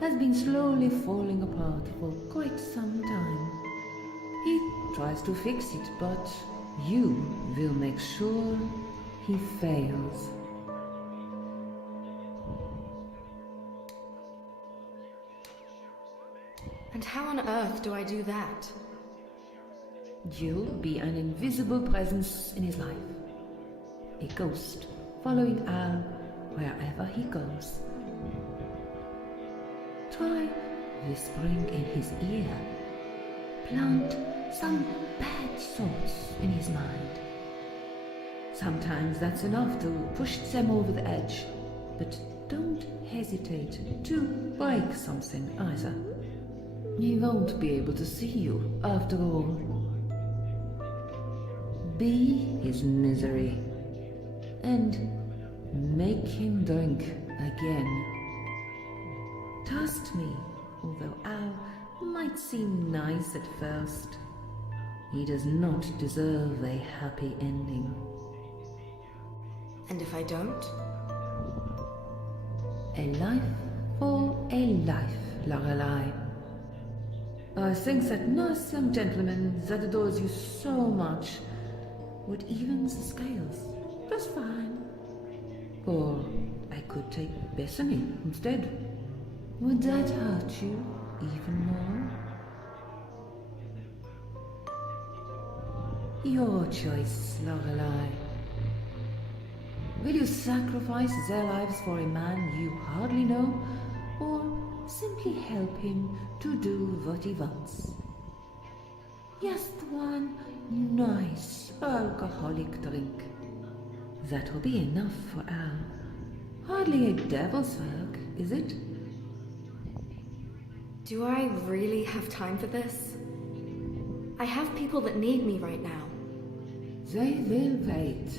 has been slowly falling apart for quite some time. He tries to fix it, but you will make sure he fails. And how on earth do I do that? You'll be an invisible presence in his life. A ghost following Al wherever he goes. Try whispering in his ear. Plant some bad thoughts in his mind. Sometimes that's enough to push them over the edge, but don't hesitate to break something either. He won't be able to see you after all. Be his misery, and Make him drink again. Trust me, although Al might seem nice at first, he does not deserve a happy ending. And if I don't? A life for a life, Lorelai. I think that nice young gentleman that adores you so much would even the scales just fine. Or I could take Bethany instead. Would that hurt you even more? Your choice, Lorelai. Will you sacrifice their lives for a man you hardly know, or simply help him to do what he wants? Just one nice alcoholic drink. That will be enough for Al. Hardly a devil's work, is it? Do I really have time for this? I have people that need me right now. They will wait.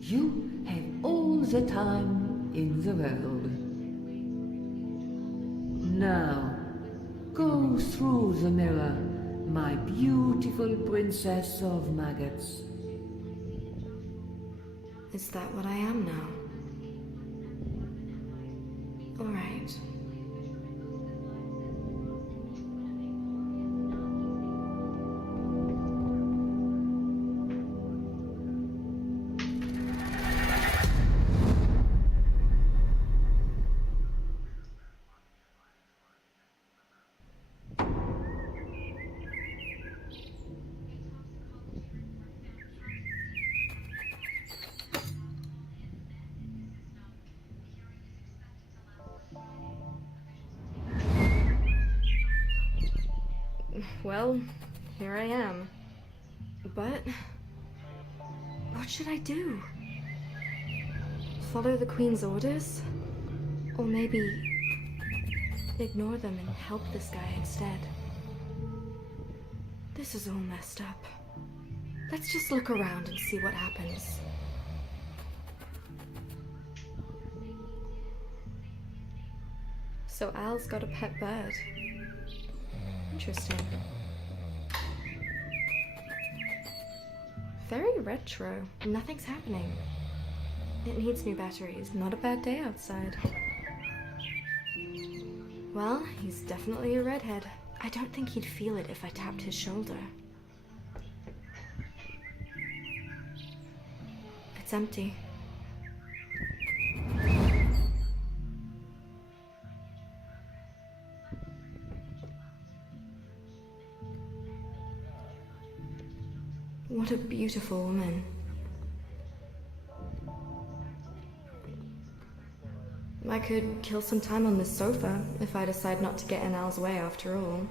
You have all the time in the world. Now, go through the mirror, my beautiful princess of maggots. Is that what I am now? All right. Well, here I am. But what should I do? Follow the Queen's orders? Or maybe ignore them and help this guy instead? This is all messed up. Let's just look around and see what happens. So Al's got a pet bird. Interesting. Very retro. Nothing's happening. It needs new batteries. Not a bad day outside. Well, he's definitely a redhead. I don't think he'd feel it if I tapped his shoulder. It's empty. What a beautiful woman. I could kill some time on this sofa if I decide not to get in Al's way after all.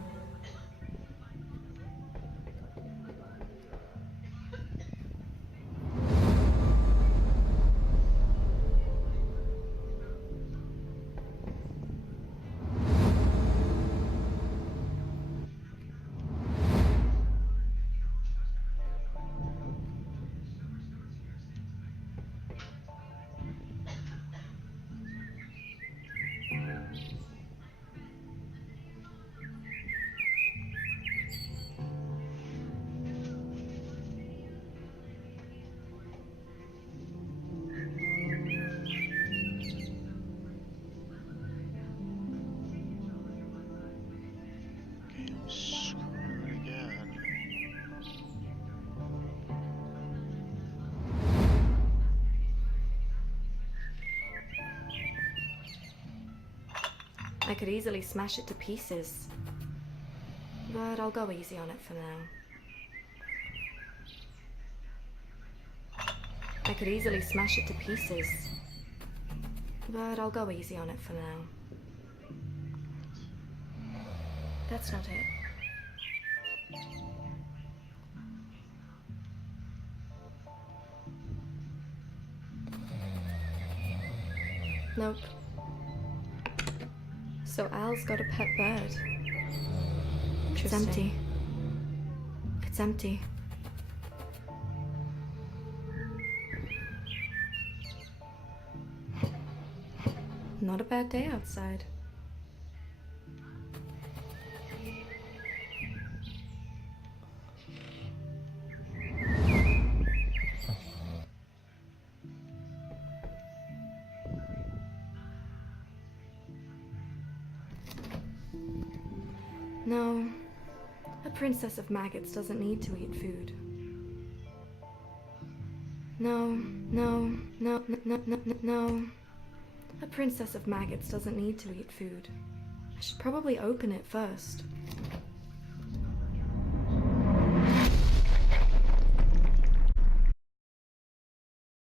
I could easily smash it to pieces, but I'll go easy on it for now. I could easily smash it to pieces, but I'll go easy on it for now. That's not it. Nope. So Al's got a pet bird. It's empty. It's empty. Not a bad day outside. No, a princess of maggots doesn't need to eat food. No. A princess of maggots doesn't need to eat food. I should probably open it first.